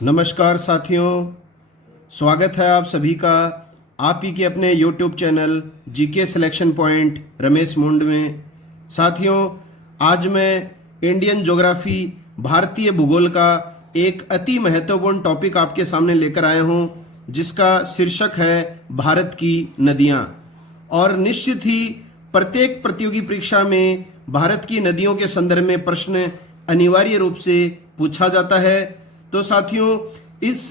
नमस्कार साथियों, स्वागत है आप सभी का आप ही के अपने YouTube channel GK selection point Ramesh मुंड में। साथियों, आज मैं इंडियन ज्योग्राफी भारतीय भूगोल का एक अति महत्वपूर्ण टॉपिक आपके सामने लेकर आया हूं, जिसका शीर्षक है भारत की नदियां। और निश्चित ही प्रत्येक प्रतियोगी परीक्षा में भारत की नदियों के संदर्भ में प्रश्न अनिवार्य रूप से पूछा जाता है। तो साथियों, इस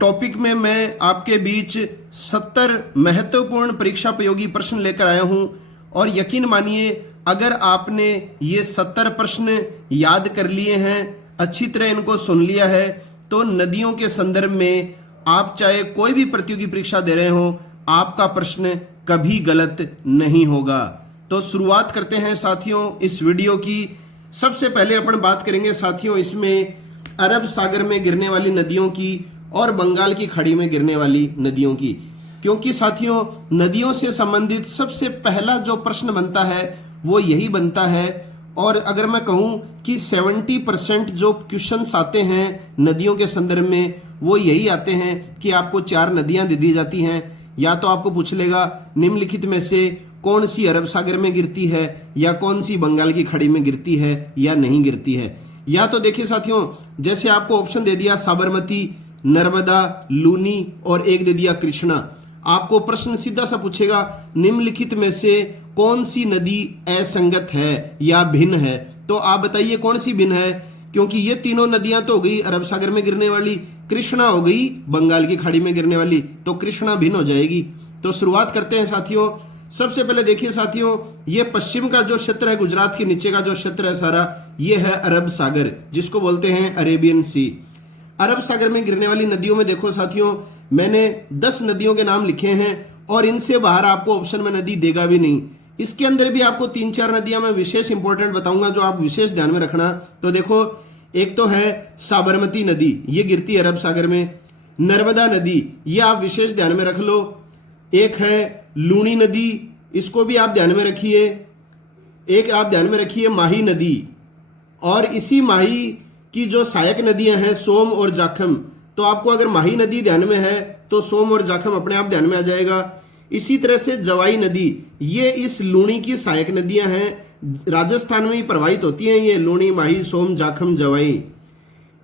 टॉपिक में मैं आपके बीच 70 महत्वपूर्ण परीक्षा उपयोगी प्रश्न लेकर आया हूं। और यकीन मानिए, अगर आपने ये 70 प्रश्न याद कर लिए हैं, अच्छी तरह इनको सुन लिया है, तो नदियों के संदर्भ में आप चाहे कोई भी प्रतियोगी परीक्षा दे रहे हो, आपका प्रश्न कभी गलत नहीं होगा। तो शुरुआत करते हैं साथियों इस वीडियो की। सबसे पहले अपन बात करेंगे साथियों इसमें अरब सागर में गिरने वाली नदियों की और बंगाल की खाड़ी में गिरने वाली नदियों की, क्योंकि साथियों नदियों से संबंधित सबसे पहला जो प्रश्न बनता है वो यही बनता है। और अगर मैं कहूं कि 70% जो क्वेश्चंस आते हैं नदियों के संदर्भ में वो यही आते हैं कि आपको 4 नदियां दे दी जाती हैं। या तो आपको पूछ लेगा निम्नलिखित में से कौन सी अरब सागर में गिरती है, या कौन सी बंगाल की खाड़ी में गिरती है या नहीं गिरती है। या तो देखिए साथियों, जैसे आपको ऑप्शन दे दिया साबरमती, नर्मदा, लूनी और एक दे दिया कृष्णा। आपको प्रश्न सीधा सा पूछेगा निम्नलिखित में से कौन सी नदी असंगत है या भिन्न है। तो आप बताइए कौन सी भिन्न है, क्योंकि ये तीनों नदियां तो हो गई अरब सागर में गिरने वाली, कृष्णा हो गई बंगाल की खाड़ी में गिरने वाली, तो कृष्णा भिन्न हो जाएगी। तो शुरुआत करते हैं साथियों। सबसे पहले देखिए साथियों, ये पश्चिम का जो क्षेत्र है, गुजरात के नीचे का जो क्षेत्र है सारा, ये है अरब सागर, जिसको बोलते हैं अरेबियन सी। अरब सागर में गिरने वाली नदियों में देखो साथियों, मैंने 10 नदियों के नाम लिखे हैं और इनसे बाहर आपको ऑप्शन में नदी देगा भी नहीं। इसके अंदर भी आपको 3-4 नदियां मैं विशेष इंपॉर्टेंट बताऊंगा जो आप विशेष ध्यान में रखना। तो देखो, एक तो है साबरमती नदी, ये गिरती है अरब सागर में। नर्मदा नदी, ये आप विशेष ध्यान में रख लो। एक है लूनी नदी, इसको भी आप ध्यान में रखिए। एक आप ध्यान में रखिए माही नदी, और इसी माही की जो सहायक नदियां हैं सोम और जाखम। तो आपको अगर माही नदी ध्यान में है तो सोम और जाखम अपने आप ध्यान में आ जाएगा। इसी तरह से जवाई नदी, ये इस लूनी की सहायक नदियां हैं, राजस्थान में ही प्रवाहित होती हैं ये लूनी, माही, सोम, जाखम, जवाई।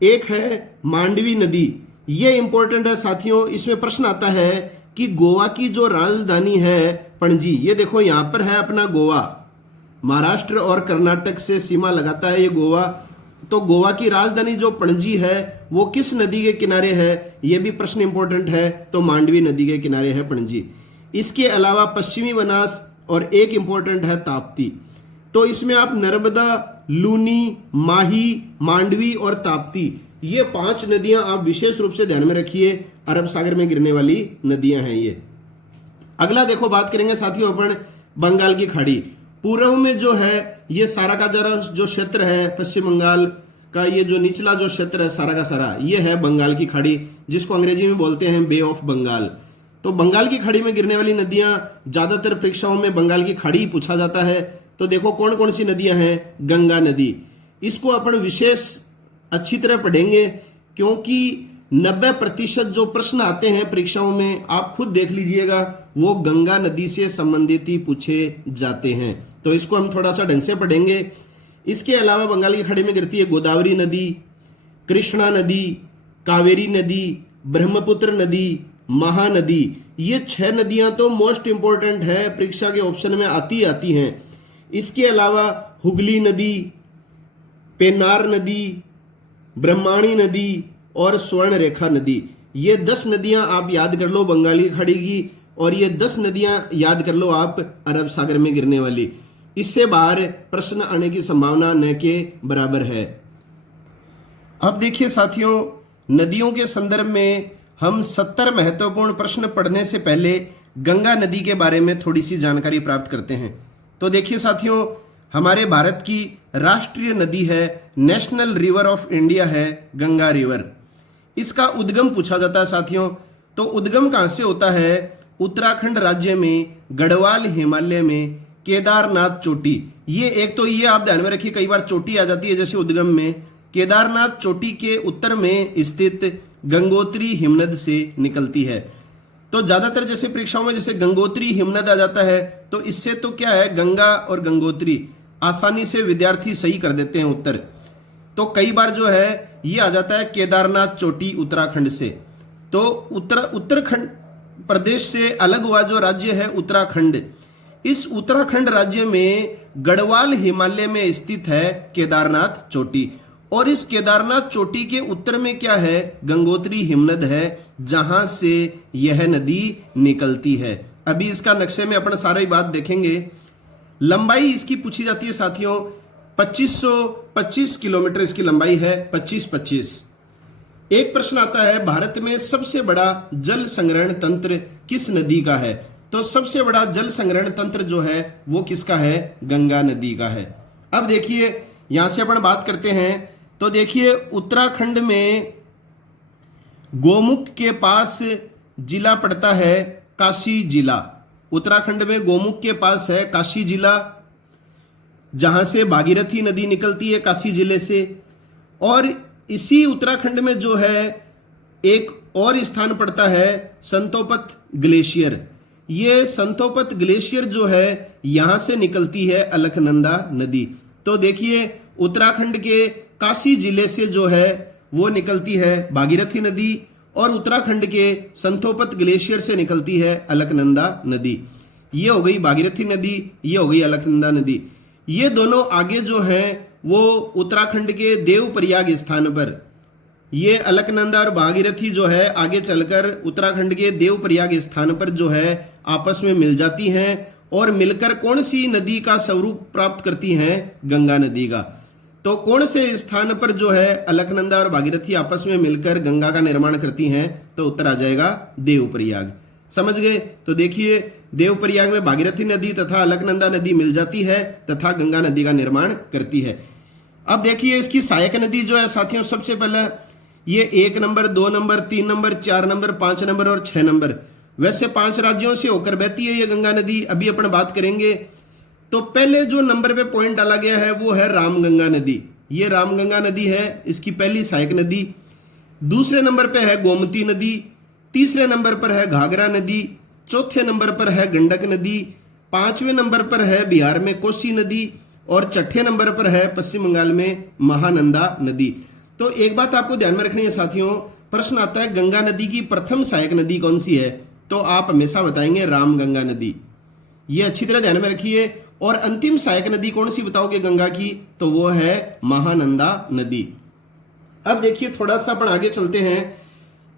एक है मांडवी नदी, ये इंपॉर्टेंट है साथियों। इसमें प्रश्न आता है कि गोवा की जो राजधानी है पणजी, ये देखो यहां पर है अपना गोवा, महाराष्ट्र और कर्नाटक से सीमा लगाता है ये गोवा। तो गोवा की राजधानी जो पणजी है वो किस नदी के किनारे है, ये भी प्रश्न इंपॉर्टेंट है। तो मांडवी नदी के किनारे है पणजी। इसके अलावा पश्चिमी बनास और एक इंपॉर्टेंट है ताप्ती। तो इसमें आप नर्मदा, लूनी, माही, मांडवी और ताप्ती, ये 5 नदियां आप विशेष रूप से ध्यान में रखिए, अरब सागर में गिरने वाली नदियां हैं ये। अगला देखो, बात करेंगे साथियों अपन बंगाल की खाड़ी। पूर्व में जो है ये सारा का जरा जो क्षेत्र है पश्चिम बंगाल का, ये जो निचला जो क्षेत्र है सारा का सारा, ये है बंगाल की खाड़ी, जिसको अंग्रेजी में बोलते हैं बे ऑफ बंगाल। तो बंगाल की खाड़ी में गिरने वाली नदियां, ज्यादातर परीक्षाओं में बंगाल की खाड़ी ही पूछा जाता है। तो देखो कौन कौन सी नदियां हैं। गंगा नदी, इसको अपन विशेष अच्छी तरह पढ़ेंगे, क्योंकि 90% जो प्रश्न आते हैं परीक्षाओं में, आप खुद देख लीजिएगा, वो गंगा नदी से संबंधित ही पूछे जाते हैं। तो इसको हम थोड़ा सा ढंग से पढ़ेंगे। इसके अलावा बंगाल की खाड़ी में गिरती है गोदावरी नदी, कृष्णा नदी, कावेरी नदी, ब्रह्मपुत्र नदी, महानदी। ये 6 नदियां तो मोस्ट इंपॉर्टेंट है, परीक्षा के ऑप्शन में आती हैं। इसके अलावा हुगली नदी, पेन्नार नदी, ब्रह्माणी नदी और स्वर्ण रेखा नदी, ये 10 नदियां आप याद कर लो बंगाली खाड़ी की, और ये 10 नदियां याद कर लो आप अरब सागर में गिरने वाली। इससे बाहर प्रश्न आने की संभावना न के बराबर है। अब देखिए साथियों, नदियों के संदर्भ में हम 70 महत्वपूर्ण प्रश्न पढ़ने से पहले गंगा नदी के बारे में थोड़ी सी जानकारी प्राप्त करते हैं। तो देखिए साथियों, हमारे भारत की राष्ट्रीय नदी है, नेशनल रिवर ऑफ इंडिया है गंगा रिवर। इसका उद्गम पूछा जाता है साथियों। तो उद्गम कहां से होता है? उत्तराखंड राज्य में गढ़वाल हिमालय में केदारनाथ चोटी। ये एक तो ये आप ध्यान में रखिए, कई बार चोटी आ जाती है जैसे उद्गम में, केदारनाथ चोटी के उत्तर में स्थित गंगोत्री हिमनद से निकलती है। तो ज्यादातर जैसे परीक्षाओं में जैसे गंगोत्री हिमनद आ जाता है, तो इससे तो क्या है, गंगा और गंगोत्री आसानी से विद्यार्थी सही कर देते हैं उत्तर। तो कई बार जो है ये आ जाता है केदारनाथ चोटी उत्तराखंड से। तो उत्तराखंड प्रदेश से अलग हुआ जो राज्य है उत्तराखंड, इस उत्तराखंड राज्य में गढ़वाल हिमालय में स्थित है केदारनाथ चोटी, और इस केदारनाथ चोटी के उत्तर में क्या है, गंगोत्री हिमनद है, जहां से यह नदी निकलती है। अभी इसका नक्शे में अपन सारी बात देखेंगे। लंबाई इसकी पूछी जाती है साथियों, 2525 किलोमीटर इसकी लंबाई है, 2525। एक प्रश्न आता है, भारत में सबसे बड़ा जल संग्रहण तंत्र किस नदी का है? तो सबसे बड़ा जल संग्रहण तंत्र जो है वो किसका है, गंगा नदी का है। अब देखिए यहां से अपन बात करते हैं, तो देखिए उत्तराखंड में गोमुख के पास जिला पड़ता है काशी जिला। उत्तराखंड में गोमुख के पास है काशी जिला, जहां से भागीरथी नदी निकलती है काशी जिले से। और इसी उत्तराखंड में जो है एक और स्थान पड़ता है संतोपत ग्लेशियर। ये संतोपत ग्लेशियर जो है यहां से निकलती है अलकनंदा नदी। तो देखिए उत्तराखंड के काशी जिले से जो है वो निकलती है भागीरथी नदी, और उत्तराखंड के संतोपत ग्लेशियर से निकलती है अलकनंदा नदी। ये हो गई भागीरथी नदी, ये हो गई अलकनंदा नदी। ये दोनों आगे जो हैं वो उत्तराखंड के देवप्रयाग स्थान पर, ये अलकनंदा और भागीरथी जो है आगे चलकर उत्तराखंड के देवप्रयाग स्थान पर जो है आपस में मिल जाती हैं, और मिलकर कौन सी नदी का स्वरूप प्राप्त करती हैं, गंगा नदी का। तो कौन से स्थान पर जो है अलकनंदा और भागीरथी आपस में मिलकर गंगा का निर्माण करती हैं, तो उत्तर आ जाएगा देवप्रयाग। समझ गए? तो देखिए देवप्रयाग में भागीरथी नदी तथा अलकनंदा नदी मिल जाती है तथा गंगा नदी का निर्माण करती है। अब देखिए इसकी सहायक नदी जो है साथियों, सबसे पहले ये 1 number, 2 number, 3 number, 4 number, 5 number और 6 नंबर, वैसे 5 राज्यों से होकर बहती है ये गंगा नदी। अभी अपन बात करेंगे। तो पहले जो नंबर पे पॉइंट डाला गया है वो है रामगंगा नदी। ये रामगंगा नदी है, इसकी पहली सहायक नदी। दूसरे नंबर पे है गोमती नदी, तीसरे नंबर पर है घाघरा नदी, चौथे नंबर पर है गंडक नदी, 5वें नंबर पर है बिहार में कोसी नदी, और 6ठे नंबर पर है पश्चिम बंगाल में महानंदा नदी। तो एक बात आपको ध्यान में रखनी है साथियों, प्रश्न आता है गंगा नदी की प्रथम सहायक नदी कौन सी है, तो आप हमेशा बताएंगे रामगंगा नदी। ये अच्छी तरह ध्यान में रखिए। और अंतिम सहायक नदी कौन सी बताओगे गंगा की, तो वो है महानंदा नदी। अब देखिए थोड़ा सा अपन आगे चलते हैं।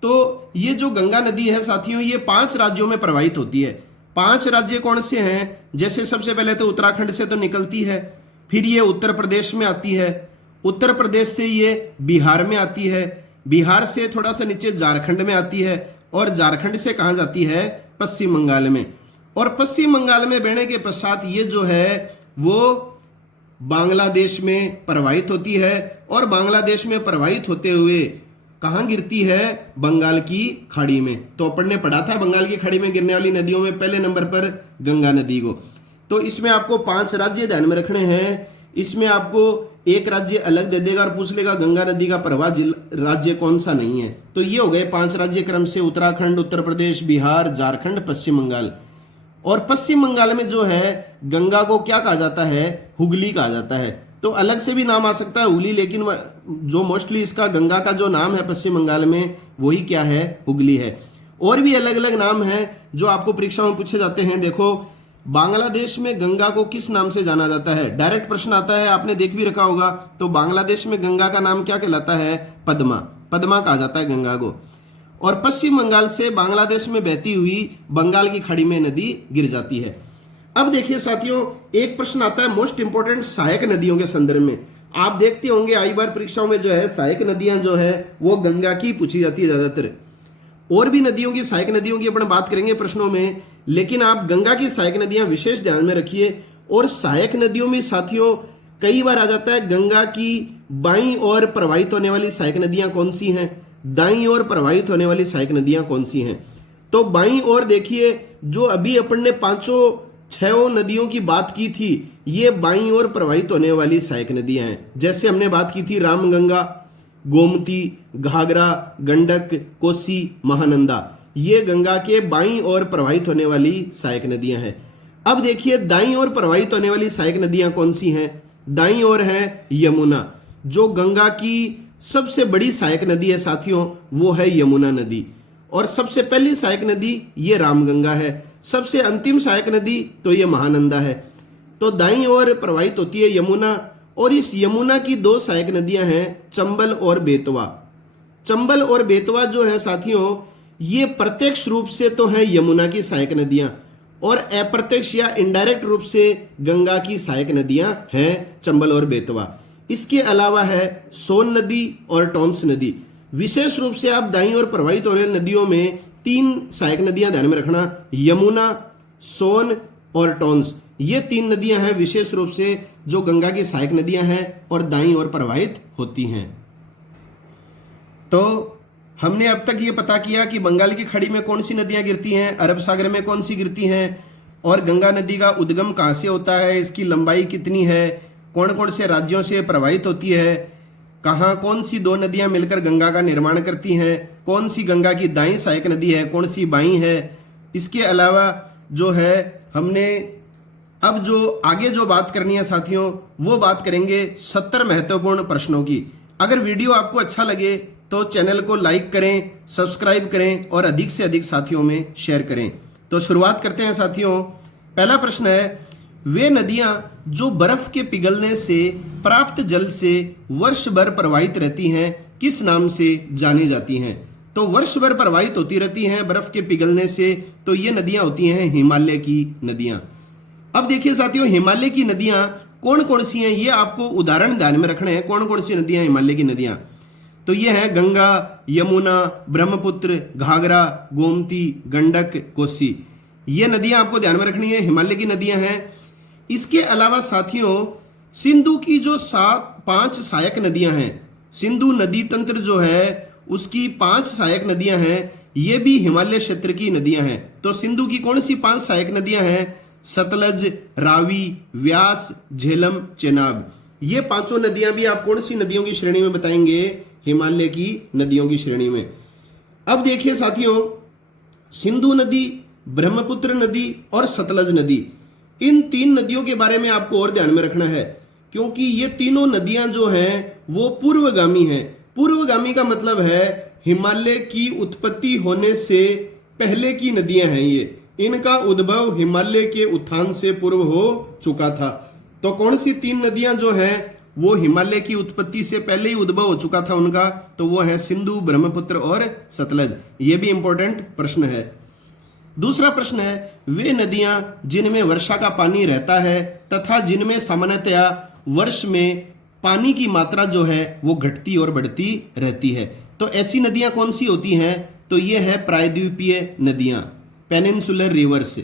तो ये जो गंगा नदी है साथियों, ये 5 राज्यों में प्रवाहित होती है। 5 राज्य कौन से हैं, जैसे सबसे पहले तो उत्तराखंड से तो निकलती है, फिर ये उत्तर प्रदेश में आती है, उत्तर प्रदेश से ये बिहार में आती है, बिहार से थोड़ा सा नीचे झारखंड में आती है, और झारखंड से कहां जाती है, पश्चिम बंगाल में। और पश्चिम बंगाल में बहने के पश्चात ये जो है वो बांग्लादेश में प्रवाहित होती है, और बांग्लादेश में प्रवाहित होते हुए कहां गिरती है, बंगाल की खाड़ी में। तो अपन ने पढ़ा था बंगाल की खाड़ी में गिरने वाली नदियों में पहले नंबर पर गंगा नदी को। तो इसमें आपको 5 राज्य ध्यान में रखने हैं। इसमें आपको एक राज्य अलग दे देगा और पूछ लेगा गंगा नदी का प्रवाह राज्य कौन सा नहीं है। तो ये हो गए 5 राज्य क्रम से, उत्तराखंड, उत्तर प्रदेश, बिहार, झारखंड, पश्चिम बंगाल। और पश्चिम बंगाल में जो है गंगा को क्या कहा जाता है, हुगली कहा जाता है। तो अलग से भी नाम आ सकता है हुगली, लेकिन जो मोस्टली इसका गंगा का जो नाम है पश्चिम बंगाल में वही क्या है, हुगली है। और भी अलग अलग नाम हैं जो आपको परीक्षा में पूछे जाते हैं। देखो बांग्लादेश में गंगा को किस नाम से जाना जाता है, डायरेक्ट प्रश्न आता है, आपने देख भी रखा होगा। तो बांग्लादेश में गंगा का नाम क्या कहलाता है, पद्मा, पद्मा कहा जाता है गंगा को। और पश्चिम बंगाल से बांग्लादेश में बहती हुई बंगाल की खाड़ी में नदी गिर जाती है। अब देखिए साथियों एक प्रश्न आता है मोस्ट इंपोर्टेंट सहायक नदियों के संदर्भ में। आप देखते होंगे आई बार परीक्षाओं में जो है सहायक नदियां जो है वो गंगा की पूछी जाती है ज्यादातर। और भी नदियों की, सहायक नदियों की अपन बात करेंगे प्रश्नों में, लेकिन आप गंगा की सहायक नदियां विशेष ध्यान में रखिए। और सहायक नदियों में साथियों कई बार आ जाता है गंगा की बाईं ओर प्रवाहित होने वाली सहायक नदियां कौन सी हैं, दाईं ओर प्रवाहित होने वाली सहायक नदियां कौन सी हैं। तो बाईं ओर देखिए जो अभी अपन ने 5 छह नदियों की बात की थी, ये बाईं ओर प्रवाहित होने वाली सहायक नदियां हैं। जैसे हमने बात की थी रामगंगा, गोमती, घाघरा, गंडक, कोसी, महानंदा, ये गंगा के बाईं ओर प्रवाहित होने वाली सहायक नदियां हैं। अब देखिए दाईं ओर प्रवाहित होने वाली सहायक नदियां कौन सी हैं? दाईं ओर है यमुना, जो गंगा की सबसे बड़ी सहायक नदी है साथियों, वो है यमुना नदी। और सबसे पहली सहायक नदी ये रामगंगा है, सबसे अंतिम सहायक नदी तो ये महानंदा है। तो दाईं ओर प्रवाहित होती है यमुना, और इस यमुना की दो सहायक नदियां हैं, चंबल और बेतवा। चंबल और बेतवा जो है साथियों, ये प्रत्यक्ष रूप से तो है यमुना की सहायक नदियां, और अप्रत्यक्ष या इनडायरेक्ट रूप से गंगा की सहायक नदियां हैं चंबल और बेतवा। इसके अलावा है सोन नदी और टोंस नदी। विशेष रूप से आप दाईं ओर प्रवाहित होने वाली नदियों में तीन सहायक नदियां ध्यान में रखना, यमुना, सोन और टोंस। ये तीन नदियां हैं विशेष रूप से जो गंगा की सहायक नदियां हैं और दाईं ओर प्रवाहित होती हैं। तो हमने अब तक ये पता किया कि बंगाल की खाड़ी में कौन सी नदियां गिरती हैं, अरब सागर में कौन सी गिरती हैं, और गंगा नदी का उद्गम कहाँ से होता है, इसकी लंबाई कितनी है, कौन कौन से राज्यों से प्रवाहित होती है, कहाँ कौन सी दो नदियां मिलकर गंगा का निर्माण करती हैं, कौन सी गंगा की दाईं सहायक नदी है, कौन सी बाईं है। इसके अलावा जो है हमने अब जो आगे जो बात करनी है साथियों, वो बात करेंगे 70 महत्वपूर्ण प्रश्नों की। अगर वीडियो आपको अच्छा लगे तो चैनल को लाइक करें, सब्सक्राइब करें और अधिक से अधिक साथियों में शेयर करें। तो शुरुआत करते हैं साथियों। पहला प्रश्न है, वे नदियां जो बर्फ के पिघलने से प्राप्त जल से वर्ष भर प्रवाहित रहती हैं किस नाम से जानी जाती हैं? तो वर्ष भर प्रवाहित होती रहती हैं बर्फ के पिघलने से, तो ये नदियां होती हैं हिमालय की नदियां। अब देखिए साथियों, हिमालय की नदियां कौन कौन सी हैं, ये आपको उदाहरण ध्यान में रखने हैं। कौन कौन सी नदियां हिमालय की नदियां? तो ये है गंगा, यमुना, ब्रह्मपुत्र, घाघरा, गोमती, गंडक, कोसी। ये नदियां आपको ध्यान में रखनी है, हिमालय की नदियां हैं। इसके अलावा साथियों, सिंधु की जो 5 सहायक नदियां हैं, सिंधु नदी तंत्र जो है उसकी 5 सहायक नदियां हैं, ये भी हिमालय क्षेत्र की नदियां हैं। तो सिंधु की कौन सी 5 सहायक नदियां हैं? सतलज, रावी, व्यास, झेलम, चेनाब। ये पांचों नदियां भी आप कौन सी नदियों की श्रेणी में बताएंगे? हिमालय की नदियों की श्रेणी में। अब देखिए साथियों, सिंधु नदी, ब्रह्मपुत्र नदी और सतलज नदी, इन 3 नदियों के बारे में आपको और ध्यान में रखना है, क्योंकि ये तीनों नदियां जो हैं वो पूर्वगामी हैं। पूर्वगामी का मतलब है हिमालय की उत्पत्ति होने से पहले की नदियां हैं ये, इनका उद्भव हिमालय के उत्थान से पूर्व हो चुका था। तो कौन सी 3 नदियां जो हैं वो हिमालय की उत्पत्ति से पहले ही उद्भव हो चुका था उनका? तो वो है सिंधु, ब्रह्मपुत्र और सतलज। ये भी इंपॉर्टेंट प्रश्न है। दूसरा प्रश्न है, वे नदियां जिनमें वर्षा का पानी रहता है तथा जिनमें सामान्यतया वर्ष में पानी की मात्रा जो है वो घटती और बढ़ती रहती है। तो ऐसी नदियां कौन सी होती हैं? तो ये है प्रायद्वीपीय नदियां, पेनिनसुलर रिवर्स।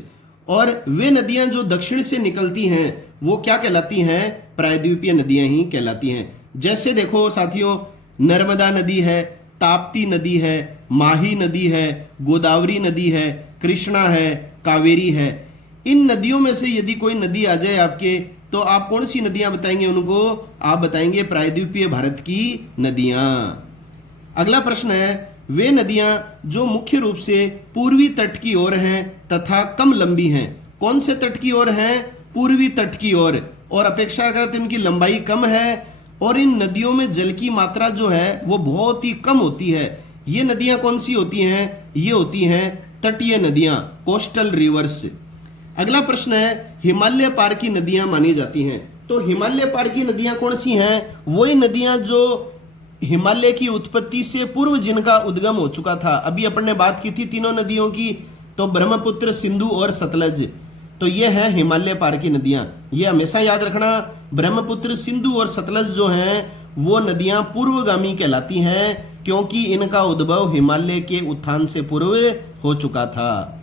और वे नदियां जो दक्षिण से निकलती हैं वो क्या कहलाती हैं? प्रायद्वीपीय नदियां ही कहलाती हैं। जैसे देखो साथियों, नर्मदा नदी है, ताप्ती नदी है, माही नदी है, गोदावरी नदी है, कृष्णा है, कावेरी है। इन नदियों में से यदि कोई नदी आ जाए आपके, तो आप कौन सी नदियां बताएंगे उनको? आप बताएंगे प्रायद्वीपीय भारत की नदियां। अगला प्रश्न है, वे नदियां जो मुख्य रूप से पूर्वी तट की ओर हैं तथा कम लंबी हैं, कौन से तट की ओर हैं? पूर्वी तट की ओर, और अपेक्षाकृत इनकी लंबाई कम है, और इन नदियों में जल की मात्रा जो है वो बहुत ही कम होती है। ये नदियां कौन सी होती हैं? ये होती हैं तटीय नदियां, कोस्टल रिवर्स। अगला प्रश्न है, हिमालय पार की नदियां मानी जाती हैं। तो हिमालय पार की नदियां कौन सी हैं? वही नदियां जो हिमालय की उत्पत्ति से पूर्व जिनका उद्गम हो चुका था। अभी अपन ने बात की थी तीनों नदियों की, तो ब्रह्मपुत्र, सिंधु और सतलज। तो ये है हिमालय पार की नदियां। ये हमेशा याद रखना, ब्रह्मपुत्र, सिंधु और सतलज जो हैं वो नदियां पूर्वगामी कहलाती हैं, क्योंकि इनका उद्भव हिमालय के उत्थान से पूर्व हो चुका था।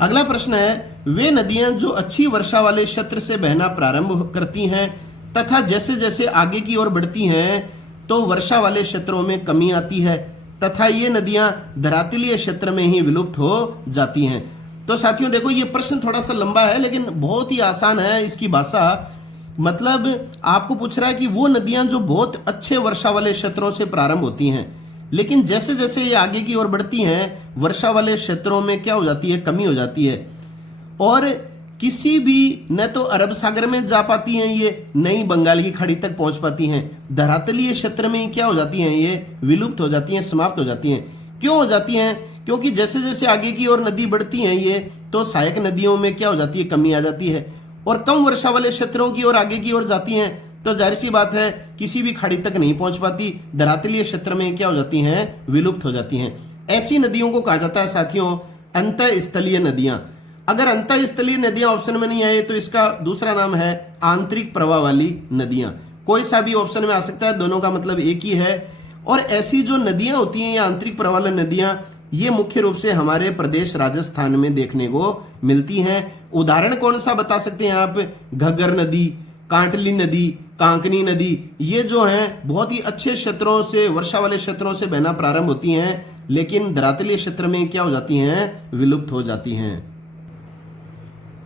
अगला प्रश्न है, वे नदियां जो अच्छी वर्षा वाले क्षेत्र से बहना प्रारंभ करती हैं तथा जैसे जैसे आगे की ओर बढ़ती हैं तो वर्षा वाले क्षेत्रों में कमी आती है तथा ये नदियां धरातलीय क्षेत्र में ही विलुप्त हो जाती हैं। तो साथियों देखो, ये प्रश्न थोड़ा सा लंबा है लेकिन बहुत ही आसान है इसकी भाषा। मतलब आपको पूछ रहा है कि वो नदियां जो बहुत अच्छे वर्षा वाले क्षेत्रों से प्रारंभ होती हैं, लेकिन जैसे जैसे ये आगे की ओर बढ़ती हैं, वर्षा वाले क्षेत्रों में क्या हो जाती है, कमी हो जाती है, और किसी भी न तो अरब सागर में जा पाती हैं ये, न ही बंगाल की खाड़ी तक पहुंच पाती हैं। धरातलीय क्षेत्र में क्या हो जाती हैं, ये विलुप्त हो जाती हैं, समाप्त हो जाती हैं। क्यों हो जाती हैं? क्योंकि जैसे जैसे आगे की ओर नदी बढ़ती हैं ये, तो सहायक नदियों में क्या हो जाती है, कमी आ जाती है, और कम वर्षा वाले क्षेत्रों की ओर आगे की ओर जाती हैं, तो जाहिर सी बात है किसी भी खाड़ी तक नहीं पहुंच पाती, धरातलीय क्षेत्र में क्या हो जाती हैं, विलुप्त हो जाती हैं। ऐसी नदियों को कहा जाता है साथियों अंतःस्थलीय नदियां। अगर अंतःस्थलीय नदियां ऑप्शन में नहीं आए तो इसका दूसरा नाम है आंतरिक प्रवाह वाली नदियां। कोई सा भी ऑप्शन में आ सकता है, दोनों का मतलब एक ही है। और ऐसी जो नदियां होती हैं, या आंतरिक प्रवाह वाली नदियां, ये मुख्य रूप से हमारे प्रदेश राजस्थान में देखने को मिलती हैं। उदाहरण कौन सा बता सकते हैं आप? घग्गर नदी, कांटली नदी, कांकनी नदी, ये जो हैं बहुत ही अच्छे क्षेत्रों से, वर्षा वाले क्षेत्रों से बहना प्रारंभ होती हैं, लेकिन धरातलीय क्षेत्र में क्या हो जाती हैं, विलुप्त हो जाती हैं।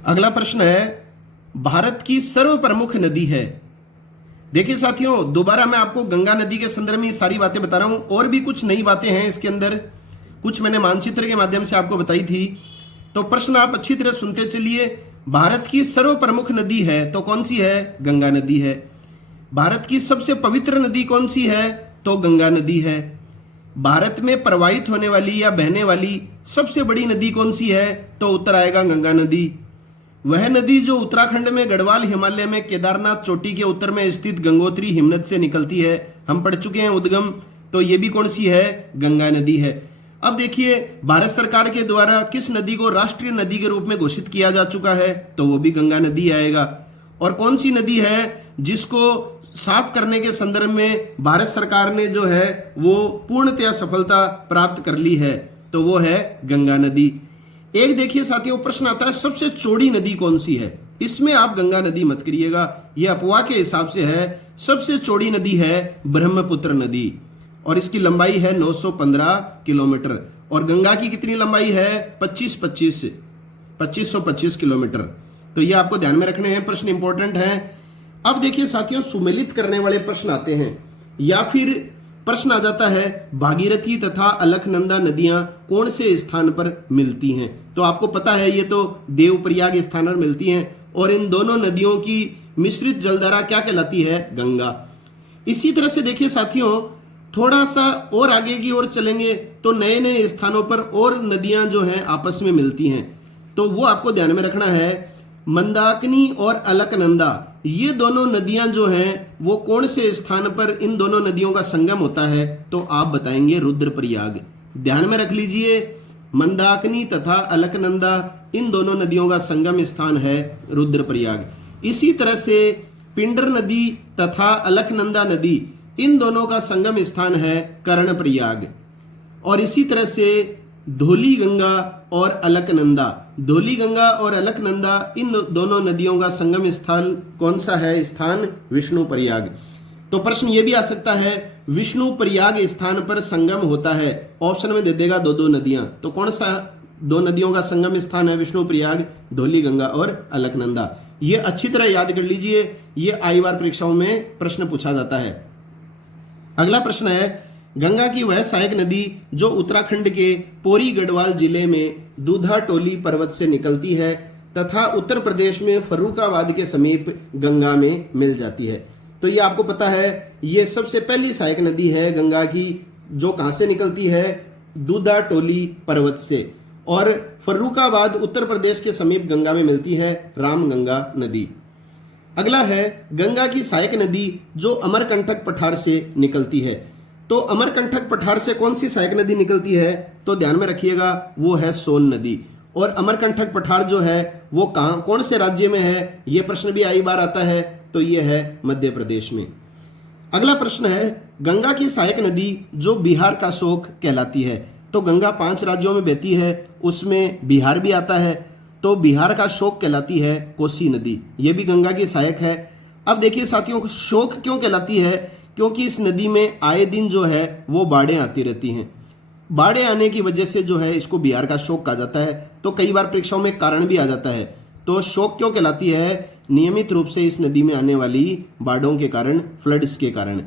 अगला प्रश्न है, भारत की सर्व प्रमुख नदी है। देखिए साथियों, दोबारा मैं आपको गंगा नदी के संदर्भ में सारी बातें बता रहा हूं, और भी कुछ नई बातें हैं इसके अंदर, कुछ मैंने मानचित्र के माध्यम से आपको बताई थी। तो प्रश्न आप अच्छी तरह सुनते चलिए। भारत की सर्व प्रमुख नदी है तो कौन सी है? गंगा नदी है। भारत की सबसे पवित्र नदी कौन सी है? तो गंगा नदी है। भारत में प्रवाहित होने वाली या बहने वाली सबसे बड़ी नदी कौन सी है? तो उत्तर आएगा गंगा नदी। वह नदी जो उत्तराखंड में गढ़वाल हिमालय में केदारनाथ चोटी के उत्तर में स्थित गंगोत्री हिमनद से निकलती है, हम पढ़ चुके हैं उद्गम, तो ये भी कौन सी है? गंगा नदी है। अब देखिए, भारत सरकार के द्वारा किस नदी को राष्ट्रीय नदी के रूप में घोषित किया जा चुका है? तो वो भी गंगा नदी आएगा। और कौन सी नदी है जिसको साफ करने के संदर्भ में भारत सरकार ने जो है वो पूर्णतया सफलता प्राप्त कर ली है? तो वो है गंगा नदी। एक देखिए साथियों, प्रश्न आता है सबसे चौड़ी नदी कौन सी है? इसमें आप गंगा नदी मत करिएगा, यह अफवाह के हिसाब से है। सबसे चौड़ी नदी है ब्रह्मपुत्र नदी, और इसकी लंबाई है 915 किलोमीटर। और गंगा की कितनी लंबाई है? 2525 किलोमीटर। तो ये आपको ध्यान में रखने हैं, प्रश्न इंपॉर्टेंट है। अब देखिए साथियों, सुमेलित करने वाले प्रश्न आते हैं, या फिर प्रश्न आ जाता है भागीरथी तथा अलकनंदा नदियां कौन से स्थान पर मिलती हैं? तो आपको पता है ये तो देवप्रयाग स्थान पर मिलती हैं, और इन दोनों नदियों की मिश्रित जलधारा क्या कहलाती है? गंगा। इसी तरह से देखिए साथियों, थोड़ा सा और आगे की ओर चलेंगे तो नए नए स्थानों पर और नदियां जो हैं आपस में मिलती हैं, तो वो आपको ध्यान में रखना है। मंदाकिनी और अलकनंदा, ये दोनों नदियां जो हैं वो कौन से स्थान पर इन दोनों नदियों का संगम होता है? तो आप बताएंगे रुद्रप्रयाग। ध्यान में रख लीजिए, मंदाकिनी तथा अलकनंदा इन दोनों नदियों का संगम स्थान है रुद्रप्रयाग। इसी तरह से पिंडर नदी तथा अलकनंदा नदी, इन दोनों का संगम स्थान है कर्णप्रयाग। और इसी तरह से धौली गंगा और अलकनंदा, धौली गंगा और अलकनंदा, इन दोनों नदियों का संगम स्थल कौन सा है? स्थान विष्णुप्रयाग। तो प्रश्न ये भी आ सकता है, विष्णुप्रयाग स्थान पर संगम होता है, ऑप्शन में दे देगा दो दो नदियां, तो कौन सा दो नदियों का संगम स्थान है? विष्णुप्रयाग, धौली गंगा और अलकनंदा। ये अच्छी तरह याद कर लीजिए, ये आई बार परीक्षाओं में प्रश्न पूछा जाता है। अगला प्रश्न है, गंगा की वह सहायक नदी जो उत्तराखंड के पौरी गढ़वाल जिले में दूधा टोली पर्वत से निकलती है तथा उत्तर प्रदेश में फर्रुखाबाद के समीप गंगा में मिल जाती है। तो ये आपको पता है, ये सबसे पहली सहायक नदी है गंगा की, जो कहां से निकलती है? दूधा टोली पर्वत से। और फर्रुखाबाद उत्तर प्रदेश के समीप गंगा में मिलती है, रामगंगा नदी। अगला है, गंगा की सहायक नदी जो अमरकंटक पठार से निकलती है। तो अमरकंटक पठार से कौन सी सहायक नदी निकलती है? तो ध्यान में रखिएगा, वो है सोन नदी। और अमरकंटक पठार जो है वो कहां, कौन से राज्य में है? ये प्रश्न भी आई बार आता है, तो ये है मध्य प्रदेश में। अगला प्रश्न है, गंगा की सहायक नदी जो बिहार का शोक कहलाती है। तो गंगा 5 राज्यों में बहती है, उसमें बिहार भी आता है, तो बिहार का शोक कहलाती है कोसी नदी। ये भी गंगा की सहायक है। अब देखिए साथियों, शोक क्यों कहलाती है? क्योंकि इस नदी में आए दिन जो है वो बाढ़ें आती रहती हैं। बाढ़ आने की वजह से जो है इसको बिहार का शोक कहा जाता है। तो कई बार परीक्षाओं में कारण भी आ जाता है। तो शोक क्यों कहलाती है? नियमित रूप से इस नदी में आने वाली बाढ़ों के कारण, फ्लड्स के कारण।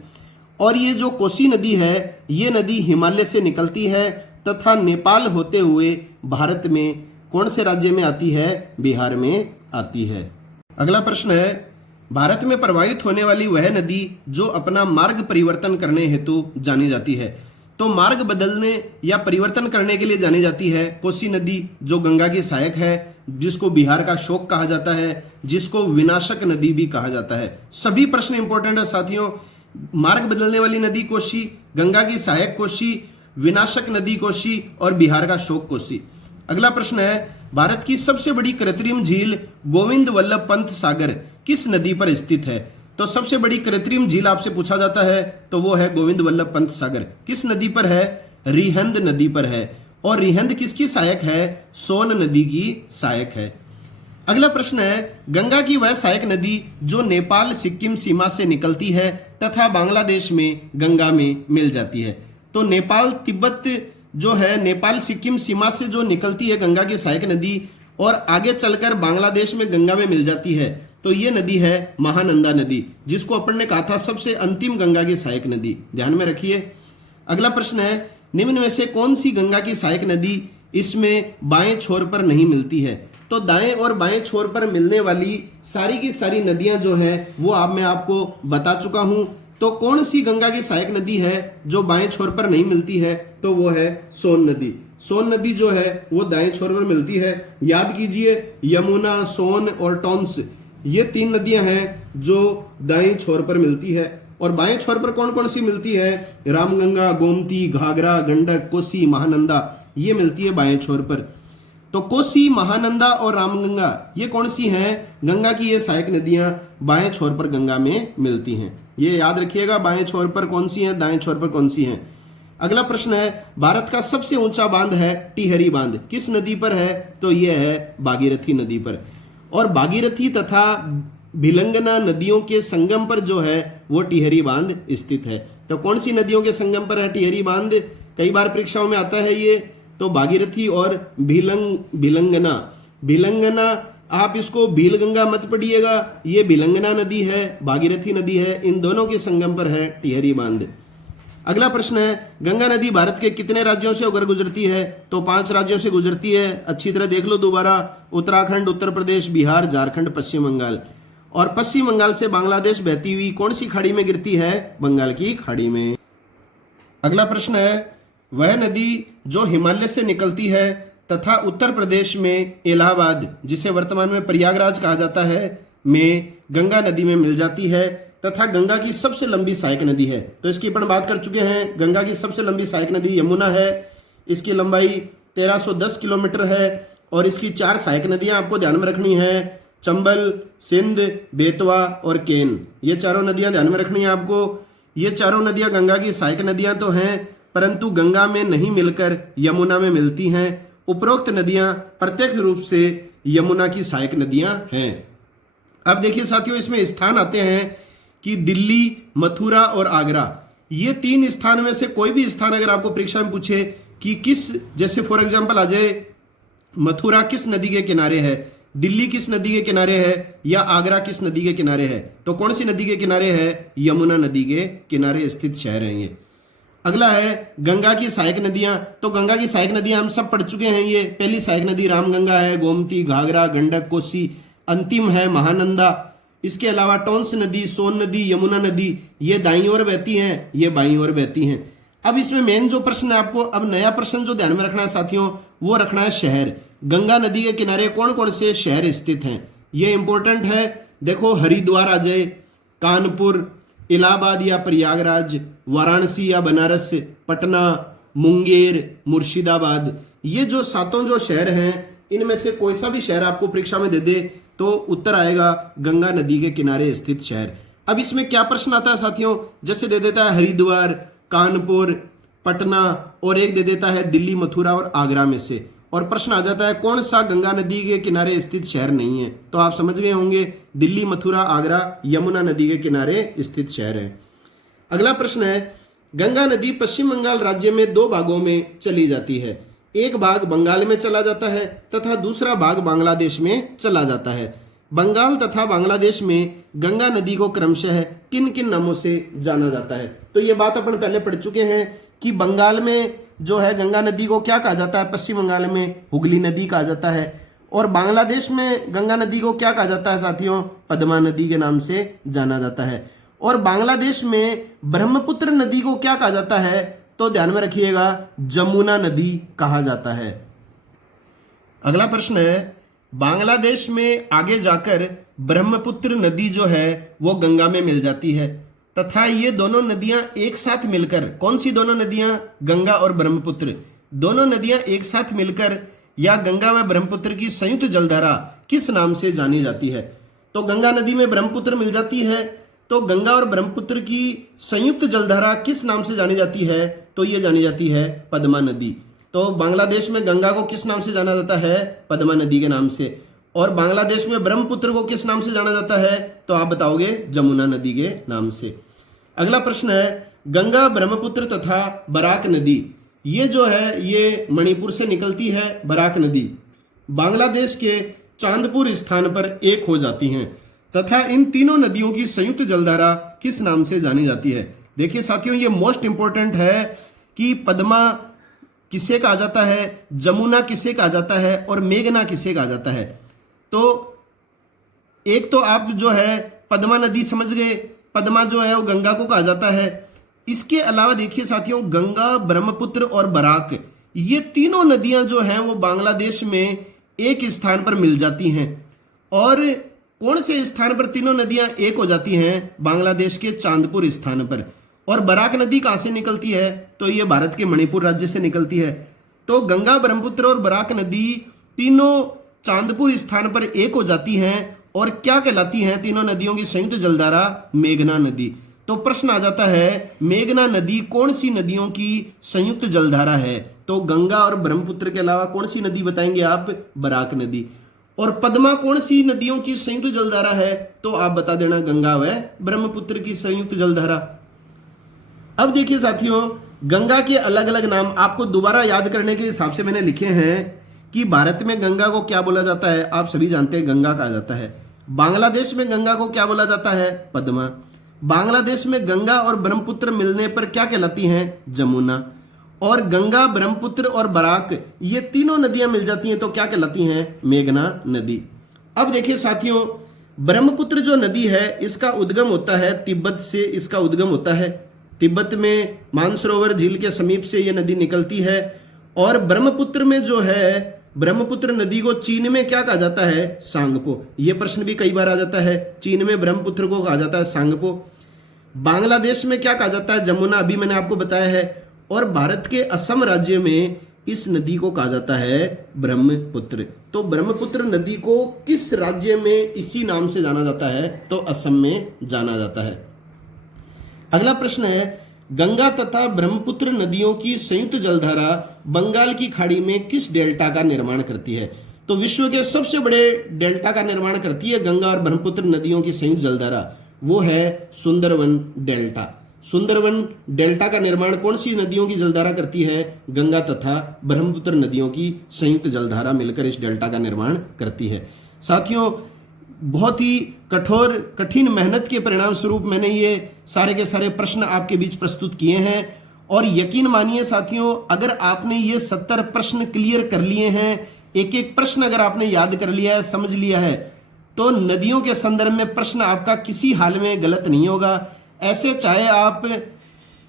और ये जो कोसी नदी है, ये नदी हिमालय से निकलती है तथा नेपाल होते हुए भारत में कौन से राज्य में आती है? बिहार में आती है। अगला प्रश्न है, भारत में प्रवाहित होने वाली वह नदी जो अपना मार्ग परिवर्तन करने हेतु जानी जाती है। तो मार्ग बदलने या परिवर्तन करने के लिए जानी जाती है कोसी नदी, जो गंगा की सहायक है, जिसको बिहार का शोक कहा जाता है, जिसको विनाशक नदी भी कहा जाता है। सभी प्रश्न इंपॉर्टेंट है साथियों। मार्ग बदलने वाली नदी कोसी, गंगा की सहायक कोसी, विनाशक नदी कोसी और बिहार का शोक कोसी। अगला प्रश्न है, भारत की सबसे बड़ी कृत्रिम झील गोविंद वल्लभ पंत सागर किस नदी पर स्थित है? तो सबसे बड़ी कृत्रिम झील आपसे पूछा जाता है तो वो है गोविंद वल्लभ पंत सागर। किस नदी पर है? रिहंद नदी पर है। और रिहंद किसकी सहायक है? सोन नदी की सहायक है। अगला प्रश्न है, गंगा की वह सहायक नदी जो नेपाल सिक्किम सीमा से निकलती है तथा बांग्लादेश में गंगा में मिल जाती है। तो नेपाल तिब्बत जो है, नेपाल सिक्किम सीमा से जो निकलती है गंगा की सहायक नदी और आगे चलकर बांग्लादेश में गंगा में मिल जाती है, तो ये नदी है महानंदा नदी, जिसको अपन ने कहा था सबसे अंतिम गंगा की सहायक नदी। ध्यान में रखिए। अगला प्रश्न है, निम्न में से कौन सी गंगा की सहायक नदी इसमें बाएं छोर पर नहीं मिलती है? तो दाएं और बाएं छोर पर मिलने वाली सारी की सारी नदियां जो है वो मैं आपको बता चुका हूं। तो कौन सी गंगा की सहायक नदी है जो बाएं छोर पर नहीं मिलती है? तो वो है सोन नदी। सोन नदी जो है वो दाएं छोर पर मिलती है। याद कीजिए, यमुना, सोन और टॉन्स, ये 3 नदियां हैं जो दाएं छोर पर मिलती है। और बाएं छोर पर कौन कौन सी मिलती है? रामगंगा, गोमती, घाघरा, गंडक, कोसी, महानंदा, ये मिलती है बाएं छोर पर। तो कोसी, महानंदा और रामगंगा ये कौन सी हैं? गंगा की ये सहायक नदियां बाएं छोर पर गंगा में मिलती हैं। ये याद रखिएगा, बाएं छोर पर कौन सी हैं, दाएं छोर पर कौन सी हैं। अगला प्रश्न है, भारत का सबसे ऊंचा बांध है टिहरी बांध, किस नदी पर है? तो यह है भागीरथी नदी पर। और भागीरथी तथा भिलंगना नदियों के संगम पर जो है वो टिहरी बांध स्थित है। तो कौन सी नदियों के संगम पर है टिहरी बांध? कई बार परीक्षाओं में आता है ये। तो भागीरथी और भिलंगना, आप इसको भीलगंगा मत पढ़िएगा, ये भिलंगना नदी है, भागीरथी नदी है, इन दोनों के संगम पर है टिहरी बांध। अगला प्रश्न है, गंगा नदी भारत के कितने राज्यों से होकर गुजरती है? तो 5 राज्यों से गुजरती है। अच्छी तरह देख लो दोबारा, उत्तराखंड, उत्तर प्रदेश, बिहार, झारखंड, पश्चिम बंगाल। और पश्चिम बंगाल से बांग्लादेश बहती हुई कौन सी खाड़ी में गिरती है? बंगाल की खाड़ी में। अगला प्रश्न है, वह नदी जो हिमालय से निकलती है तथा उत्तर प्रदेश में इलाहाबाद, जिसे वर्तमान में प्रयागराज कहा जाता है, में गंगा नदी में मिल जाती है तथा गंगा की सबसे लंबी सहायक नदी है। तो इसकी अपन बात कर चुके हैं। गंगा की सबसे लंबी सहायक नदी यमुना है, इसकी लंबाई 1310 किलोमीटर है। और इसकी 4 सहायक नदियां आपको ध्यान में रखनी है, चंबल, सिंध, बेतवा और केन। ये चारों नदियां ध्यान में रखनी है आपको। ये चारों नदियां गंगा की सहायक नदियां तो हैं, परंतु गंगा में नहीं मिलकर यमुना में मिलती हैं। उपरोक्त नदियां प्रत्यक्ष रूप से यमुना की सहायक नदियां हैं। अब देखिए साथियों, इसमें स्थान आते हैं कि दिल्ली, मथुरा और आगरा, ये 3 स्थान में से कोई भी स्थान अगर आपको परीक्षा में पूछे कि किस, जैसे फॉर एग्जांपल आ जाए मथुरा किस नदी के किनारे है, दिल्ली किस नदी के किनारे है, या आगरा किस नदी के किनारे है, तो कौन सी नदी के किनारे है? यमुना नदी के किनारे स्थित शहर हैं ये। अगला है गंगा की सहायक नदियां। तो गंगा की सहायक नदियां हम सब पढ़ चुके हैं। ये पहली सहायक नदी रामगंगा है, गोमती, घाघरा, गंडक, कोसी, अंतिम है महानंदा। इसके अलावा टॉन्स नदी, सोन नदी, यमुना नदी, ये दाईं ओर बहती हैं, ये बाईं ओर बहती हैं। अब इसमें मेन जो प्रश्न है आपको, अब नया प्रश्न जो ध्यान में रखना है साथियों, वो रखना है शहर। गंगा नदी के किनारे कौन कौन से शहर स्थित हैं, ये इंपॉर्टेंट है। देखो, हरिद्वार आ जाए, कानपुर, इलाहाबाद या प्रयागराज, वाराणसी या बनारस, पटना, मुंगेर, मुर्शिदाबाद, ये जो 7 जो शहर हैं, इनमें से कोई सा भी शहर आपको परीक्षा में दे दे तो उत्तर आएगा गंगा नदी के किनारे स्थित शहर। अब इसमें क्या प्रश्न आता है साथियों, जैसे दे देता है हरिद्वार, कानपुर, पटना, और एक दे देता है दिल्ली, मथुरा और आगरा में से, और प्रश्न आ जाता है कौन सा गंगा नदी के किनारे स्थित शहर नहीं है। तो आप समझ गए होंगे, दिल्ली, मथुरा, आगरा यमुना नदी के किनारे स्थित शहर है। अगला प्रश्न है, गंगा नदी पश्चिम बंगाल राज्य में दो भागों में चली जाती है। एक भाग बंगाल में चला जाता है तथा दूसरा भाग बांग्लादेश में चला जाता है। बंगाल तथा बांग्लादेश में गंगा नदी को क्रमशः किन किन नामों से जाना जाता है? तो ये बात अपन पहले पढ़ चुके हैं कि बंगाल में जो है गंगा नदी को क्या कहा जाता है? पश्चिम बंगाल में हुगली नदी कहा जाता है। और बांग्लादेश में गंगा नदी को क्या कहा जाता है साथियों? पद्मा नदी के नाम से जाना जाता है। और बांग्लादेश में ब्रह्मपुत्र नदी को क्या कहा जाता है? तो ध्यान में रखिएगा, जमुना नदी कहा जाता है। अगला प्रश्न है, बांग्लादेश में आगे जाकर ब्रह्मपुत्र नदी जो है वो गंगा में मिल जाती है तथा ये दोनों नदियां एक साथ मिलकर, कौन सी दोनों नदियां? गंगा और ब्रह्मपुत्र। दोनों नदियां एक साथ मिलकर या गंगा व ब्रह्मपुत्र की संयुक्त जलधारा किस नाम से जानी जाती है? तो गंगा नदी में ब्रह्मपुत्र मिल जाती है, तो गंगा और ब्रह्मपुत्र की संयुक्त जलधारा किस नाम से जानी जाती है? तो ये जानी जाती है पद्मा नदी। तो बांग्लादेश में गंगा को किस नाम से जाना जाता है? पद्मा नदी के नाम से। और बांग्लादेश में ब्रह्मपुत्र को किस नाम से जाना जाता है? तो आप बताओगे, जमुना नदी के नाम से। अगला प्रश्न है, गंगा, ब्रह्मपुत्र तथा बराक नदी, ये जो है ये मणिपुर से निकलती है। बराक नदी बांग्लादेश के चांदपुर स्थान पर एक हो जाती हैं तथा इन तीनों नदियों की संयुक्त जलधारा किस नाम से जानी जाती है? देखिए साथियों, ये मोस्ट इंपॉर्टेंट है कि पद्मा किसे कहा जाता है, जमुना किसे कहा जाता है और मेघना किसे कहा जाता है। तो एक तो आप जो है पद्मा नदी समझ गए, पद्मा जो है वो गंगा को कहा जाता है। इसके अलावा देखिए साथियों, गंगा, ब्रह्मपुत्र और बराक, ये तीनों नदियां जो हैं वो बांग्लादेश में एक स्थान पर मिल जाती हैं। और कौन से स्थान पर तीनों नदियां एक हो जाती हैं? बांग्लादेश के चांदपुर स्थान पर। और बराक नदी कहां से निकलती है? तो ये भारत के मणिपुर राज्य से निकलती है। तो गंगा, ब्रह्मपुत्र और बराक नदी तीनों चांदपुर स्थान पर एक हो जाती हैं और क्या कहलाती हैं तीनों नदियों की संयुक्त जलधारा? मेघना नदी। तो प्रश्न आ जाता है, मेघना नदी कौन सी नदियों की संयुक्त जलधारा है? तो गंगा और ब्रह्मपुत्र के अलावा कौन सी नदी बताएंगे आप? बराक नदी। और पद्मा कौन सी नदियों की संयुक्त जलधारा है? तो आप बता देना, गंगा व ब्रह्मपुत्र की संयुक्त जलधारा। अब देखिए साथियों, गंगा के अलग अलग नाम आपको दोबारा याद करने के हिसाब से मैंने लिखे हैं कि भारत में गंगा को क्या बोला जाता है? आप सभी जानते हैं, गंगा कहा जाता है। बांग्लादेश में गंगा को क्या बोला जाता है? पद्मा। बांग्लादेश में गंगा और ब्रह्मपुत्र मिलने पर क्या कहलाती हैं? जमुना। और गंगा, ब्रह्मपुत्र और बराक, ये तीनों नदियां मिल जाती हैं तो क्या कहलाती हैं? मेघना नदी। अब देखिए साथियों, ब्रह्मपुत्र जो नदी है इसका उद्गम होता है तिब्बत से। इसका उद्गम होता है तिब्बत में मानसरोवर झील के समीप से ये नदी निकलती है। और ब्रह्मपुत्र में जो है, ब्रह्मपुत्र नदी को चीन में क्या कहा जाता है? सांगपो। ये प्रश्न भी कई बार आ जाता है, चीन में ब्रह्मपुत्र को कहा जाता है सांगपो। बांग्लादेश में क्या कहा जाता है? जमुना, अभी मैंने आपको बताया है। और भारत के असम राज्य में इस नदी को कहा जाता है ब्रह्मपुत्र। तो ब्रह्मपुत्र नदी को किस राज्य में इसी नाम से जाना जाता है? तो असम में जाना जाता है। अगला प्रश्न है, गंगा तथा ब्रह्मपुत्र नदियों की संयुक्त जलधारा बंगाल की खाड़ी में किस डेल्टा का निर्माण करती है? तो विश्व के सबसे बड़े डेल्टा का निर्माण करती है गंगा और ब्रह्मपुत्र नदियों की संयुक्त जलधारा, वो है सुंदरवन डेल्टा। सुंदरवन डेल्टा का निर्माण कौन सी नदियों की जलधारा करती है? गंगा तथा ब्रह्मपुत्र नदियों की संयुक्त जलधारा मिलकर इस डेल्टा का निर्माण करती है। साथियों, बहुत ही कठिन मेहनत के परिणाम स्वरूप मैंने ये सारे के सारे प्रश्न आपके बीच प्रस्तुत किए हैं। और यकीन मानिए साथियों, अगर आपने ये 70 प्रश्न क्लियर कर लिए हैं, एक एक प्रश्न अगर आपने याद कर लिया है, समझ लिया है, तो नदियों के संदर्भ में प्रश्न आपका किसी हाल में गलत नहीं होगा। ऐसे चाहे आप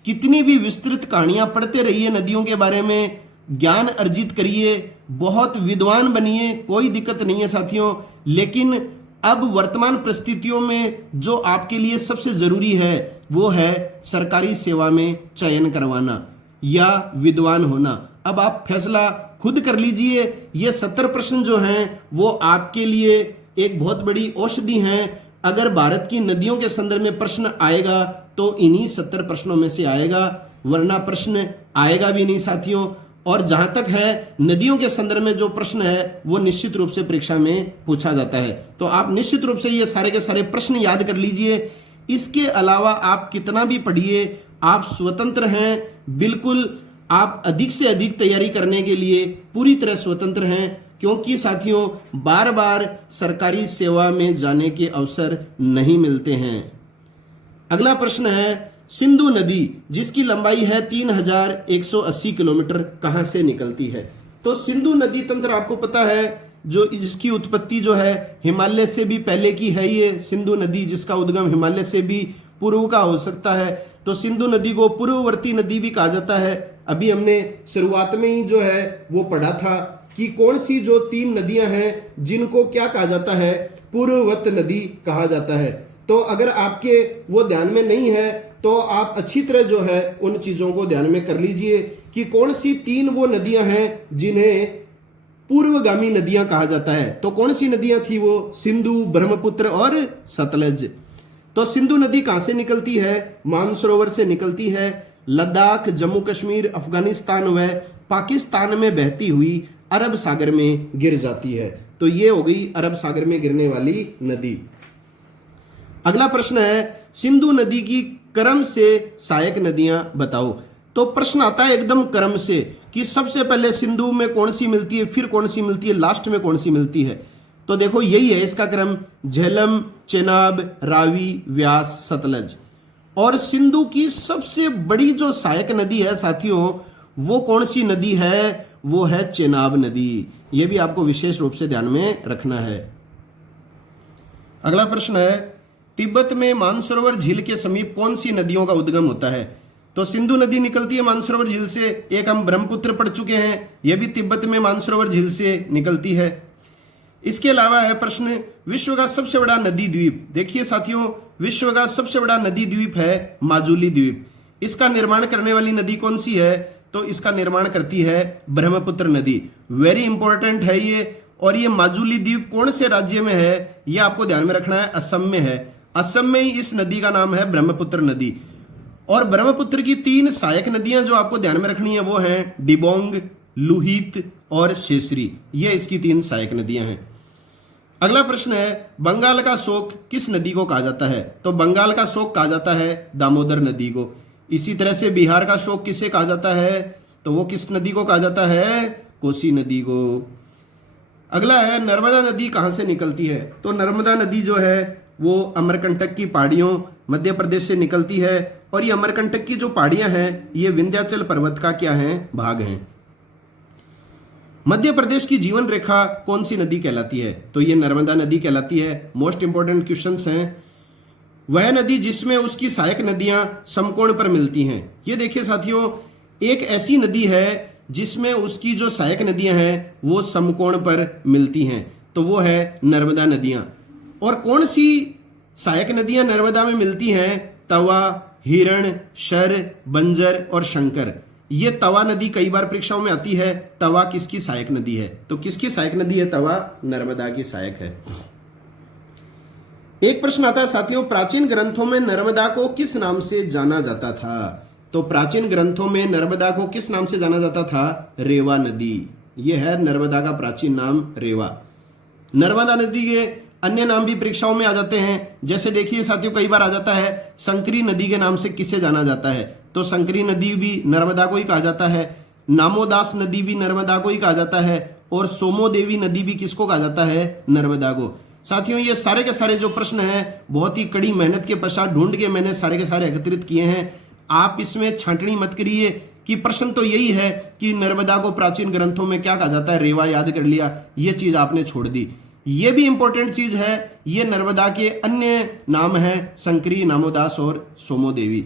कितनी भी विस्तृत कहानियां पढ़ते रहिए नदियों के बारे में, ज्ञान अर्जित करिए, बहुत विद्वान बनिए, कोई दिक्कत नहीं है साथियों। लेकिन अब वर्तमान परिस्थितियों में जो आपके लिए सबसे जरूरी है वो है सरकारी सेवा में चयन करवाना या विद्वान होना। अब आप फैसला खुद कर लीजिए। ये 70 प्रश्न जो हैं वो आपके लिए एक बहुत बड़ी औषधि हैं। अगर भारत की नदियों के संदर्भ में प्रश्न आएगा तो इन्हीं 70 प्रश्नों में से आएगा, वरना प्रश्न आएगा भी नहीं साथियों। और जहां तक है नदियों के संदर्भ में जो प्रश्न है वो निश्चित रूप से परीक्षा में पूछा जाता है। तो आप निश्चित रूप से ये सारे के सारे प्रश्न याद कर लीजिए। इसके अलावा आप कितना भी पढ़िए, आप स्वतंत्र हैं, बिल्कुल आप अधिक से अधिक तैयारी करने के लिए पूरी तरह स्वतंत्र हैं, क्योंकि साथियों बार बार सरकारी सेवा में जाने के अवसर नहीं मिलते हैं। अगला प्रश्न है, सिंधु नदी जिसकी लंबाई है 3180 किलोमीटर कहां से निकलती है? तो सिंधु नदी तंत्र आपको पता है, जो जिसकी उत्पत्ति जो है हिमालय से भी पहले की है। ये सिंधु नदी जिसका उद्गम हिमालय से भी पूर्व का हो सकता है, तो सिंधु नदी को पूर्ववर्ती नदी भी कहा जाता है। अभी हमने शुरुआत में ही जो है वो पढ़ा था कि कौन सी जो 3 नदियां हैं जिनको क्या कहा जाता है, पूर्ववत नदी कहा जाता है। तो अगर आपके वो ध्यान में नहीं है तो आप अच्छी तरह जो है उन चीजों को ध्यान में कर लीजिए कि कौन सी 3 वो नदियां हैं जिन्हें पूर्वगामी नदियां कहा जाता है। तो कौन सी नदियां थी वो? सिंधु, ब्रह्मपुत्र और सतलज। तो सिंधु नदी कहां से निकलती है? मानसरोवर से निकलती है। लद्दाख, जम्मू कश्मीर, अफगानिस्तान व पाकिस्तान में बहती हुई अरब सागर में गिर जाती है। तो ये हो गई अरब सागर में गिरने वाली नदी। अगला प्रश्न है, सिंधु नदी की क्रम से सहायक नदियां बताओ। तो प्रश्न आता है एकदम क्रम से कि सबसे पहले सिंधु में कौन सी मिलती है, फिर कौन सी मिलती है, लास्ट में कौन सी मिलती है। तो देखो यही है इसका क्रम, झेलम, चेनाब, रावी, व्यास, सतलज। और सिंधु की सबसे बड़ी जो सहायक नदी है साथियों, वो कौन सी नदी है? वो है चेनाब नदी। यह भी आपको विशेष रूप से ध्यान में रखना है। अगला प्रश्न है, तिब्बत में मानसरोवर झील के समीप कौन सी नदियों का उद्गम होता है? तो सिंधु नदी निकलती है मानसरोवर झील से। एक हम ब्रह्मपुत्र पढ़ चुके हैं, यह भी तिब्बत में मानसरोवर झील से निकलती है। इसके अलावा है प्रश्न, विश्व का सबसे बड़ा नदी द्वीप। देखिए साथियों, विश्व का सबसे बड़ा नदी द्वीप है माजुली द्वीप। इसका निर्माण करने वाली नदी कौन सी है? तो इसका निर्माण करती है ब्रह्मपुत्र नदी। वेरी इंपॉर्टेंट है ये। और ये माजुली द्वीप कौन से राज्य में है? ये आपको ध्यान में रखना है, असम में है। असम में ही इस नदी का नाम है ब्रह्मपुत्र नदी। और ब्रह्मपुत्र की 3 सहायक नदियां जो आपको ध्यान में रखनी है वो हैं डिबोंग, लुहित और शेषरी। ये इसकी 3 सहायक नदियां हैं। अगला प्रश्न है, बंगाल का शोक किस नदी को कहा जाता है? तो बंगाल का शोक कहा जाता है दामोदर नदी को। इसी तरह से बिहार का शोक किसे कहा जाता है? तो वो किस नदी को कहा जाता है? कोसी नदी को। अगला है, नर्मदा नदी कहां से निकलती है? तो नर्मदा नदी जो है वो अमरकंटक की पहाड़ियों मध्य प्रदेश से निकलती है। और ये अमरकंटक की जो पहाड़ियां हैं ये विंध्याचल पर्वत का क्या है? भाग हैं। मध्य प्रदेश की जीवन रेखा कौन सी नदी कहलाती है? तो ये नर्मदा नदी कहलाती है। मोस्ट इंपॉर्टेंट क्वेश्चंस हैं। वह नदी जिसमें उसकी सहायक नदियां समकोण पर मिलती हैं। ये देखिए साथियों, एक ऐसी नदी है जिसमें उसकी जो सहायक नदियां हैं वो समकोण पर मिलती हैं, तो वो है नर्मदा नदियां। और कौन सी सहायक नदियां नर्मदा में मिलती हैं? तवा, हिरण, शर, बंजर और शंकर। ये तवा नदी कई बार परीक्षाओं में आती है। तवा किसकी सहायक नदी है? तो किसकी सहायक नदी है तवा? नर्मदा की सहायक है। एक प्रश्न आता है साथियों, प्राचीन ग्रंथों में नर्मदा को किस नाम से जाना जाता था? तो प्राचीन ग्रंथों में नर्मदा को किस नाम से जाना जाता था? रेवा नदी। यह है नर्मदा का प्राचीन नाम, रेवा। नर्मदा नदी के अन्य नाम भी परीक्षाओं में आ जाते हैं। जैसे देखिए साथियों, कई बार आ जाता है संकरी नदी के नाम से किसे जाना जाता है? तो संकरी नदी भी नर्मदा को ही कहा जाता है। नामोदास नदी भी नर्मदा को ही कहा जाता है। और सोमोदेवी नदी भी किसको कहा जाता है? नर्मदा को। साथियों, ये सारे के सारे जो प्रश्न हैं बहुत ही कड़ी मेहनत के पश्चात ढूंढ के मैंने सारे के सारे एकत्रित किए हैं। आप इसमें छांटनी मत करिए कि प्रश्न तो यही है कि नर्मदा को प्राचीन ग्रंथों में क्या कहा जाता है, रेवा याद कर लिया, ये चीज आपने छोड़ दी। ये भी इंपॉर्टेंट चीज है, ये नर्मदा के अन्य नाम हैं संकरी, नामोदास और सोमोदेवी।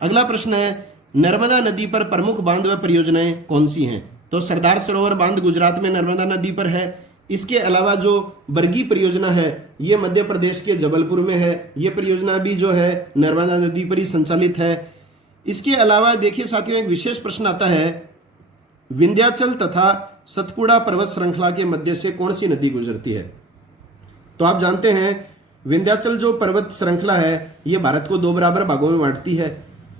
अगला प्रश्न है, नर्मदा नदी पर प्रमुख बांध व परियोजनाएं कौन सी हैं? तो सरदार सरोवर बांध गुजरात में नर्मदा नदी पर है। इसके अलावा जो बरगी परियोजना है ये मध्य प्रदेश के जबलपुर में है। ये परियोजना भी जो है नर्मदा नदी पर ही संचालित है। इसके अलावा देखिए साथियों, एक विशेष प्रश्न आता है, विंध्याचल तथा सतपुड़ा पर्वत श्रृंखला के मध्य से कौन सी नदी गुजरती है? तो आप जानते हैं विंध्याचल जो पर्वत श्रृंखला है ये भारत को 2 बराबर भागों में बांटती है।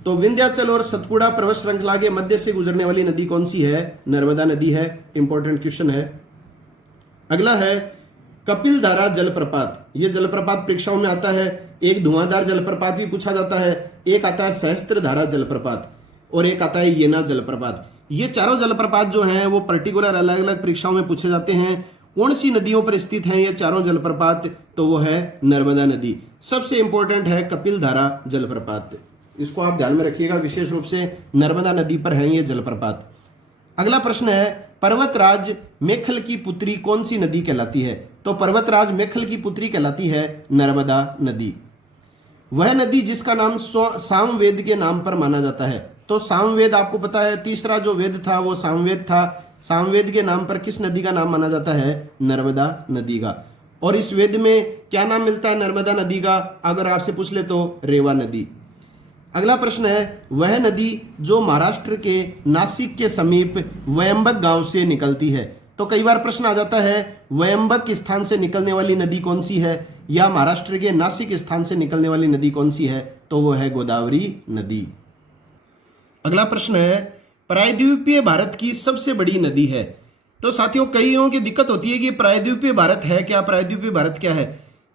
तो विंध्याचल और सतपुड़ा पर्वत श्रृंखला के मध्य से गुजरने वाली नदी कौन सी है? नर्मदा नदी है। इंपॉर्टेंट क्वेश्चन है। अगला है, कपिल धारा जलप्रपात, ये जलप्रपात परीक्षाओं में आता है। एक धुआंधार जलप्रपात भी पूछा जाता है, एक आता है सहस्त्र धारा जलप्रपात और एक आता है येना जलप्रपात। ये चारों जलप्रपात जो हैं वो पर्टिकुलर अलग अलग परीक्षाओं में पूछे जाते हैं। कौन सी नदियों पर स्थित हैं ये चारों जलप्रपात? तो वो है नर्मदा नदी। सबसे इंपॉर्टेंट है कपिल धारा जलप्रपात, इसको आप ध्यान में रखिएगा, विशेष रूप से नर्मदा नदी पर है ये जलप्रपात। अगला प्रश्न है पर्वतराज मेखल की पुत्री कौन सी नदी कहलाती है? तो पर्वतराज मेखल की पुत्री कहलाती है नर्मदा नदी। वह नदी जिसका नाम सामवेद के नाम पर माना जाता है। तो सामवेद आपको पता है, तीसरा जो वेद था वो सामवेद था। सामवेद के नाम पर किस नदी का नाम माना जाता है? नर्मदा नदी का। और इस वेद में क्या नाम मिलता है नर्मदा नदी का? अगर आपसे पूछ ले तो रेवा नदी। अगला प्रश्न है वह नदी जो महाराष्ट्र के नासिक के समीप वयंबक गांव से निकलती है। तो कई बार प्रश्न आ जाता है वयंबक स्थान से निकलने वाली नदी कौन सी है, या महाराष्ट्र के नासिक स्थान से निकलने वाली नदी कौन सी है? तो वो है गोदावरी नदी। अगला प्रश्न है प्रायद्वीपीय भारत की सबसे बड़ी नदी है। तो साथियों कईयों की दिक्कत होती है कि प्रायद्वीपीय भारत है क्या, प्रायद्वीपीय भारत क्या है?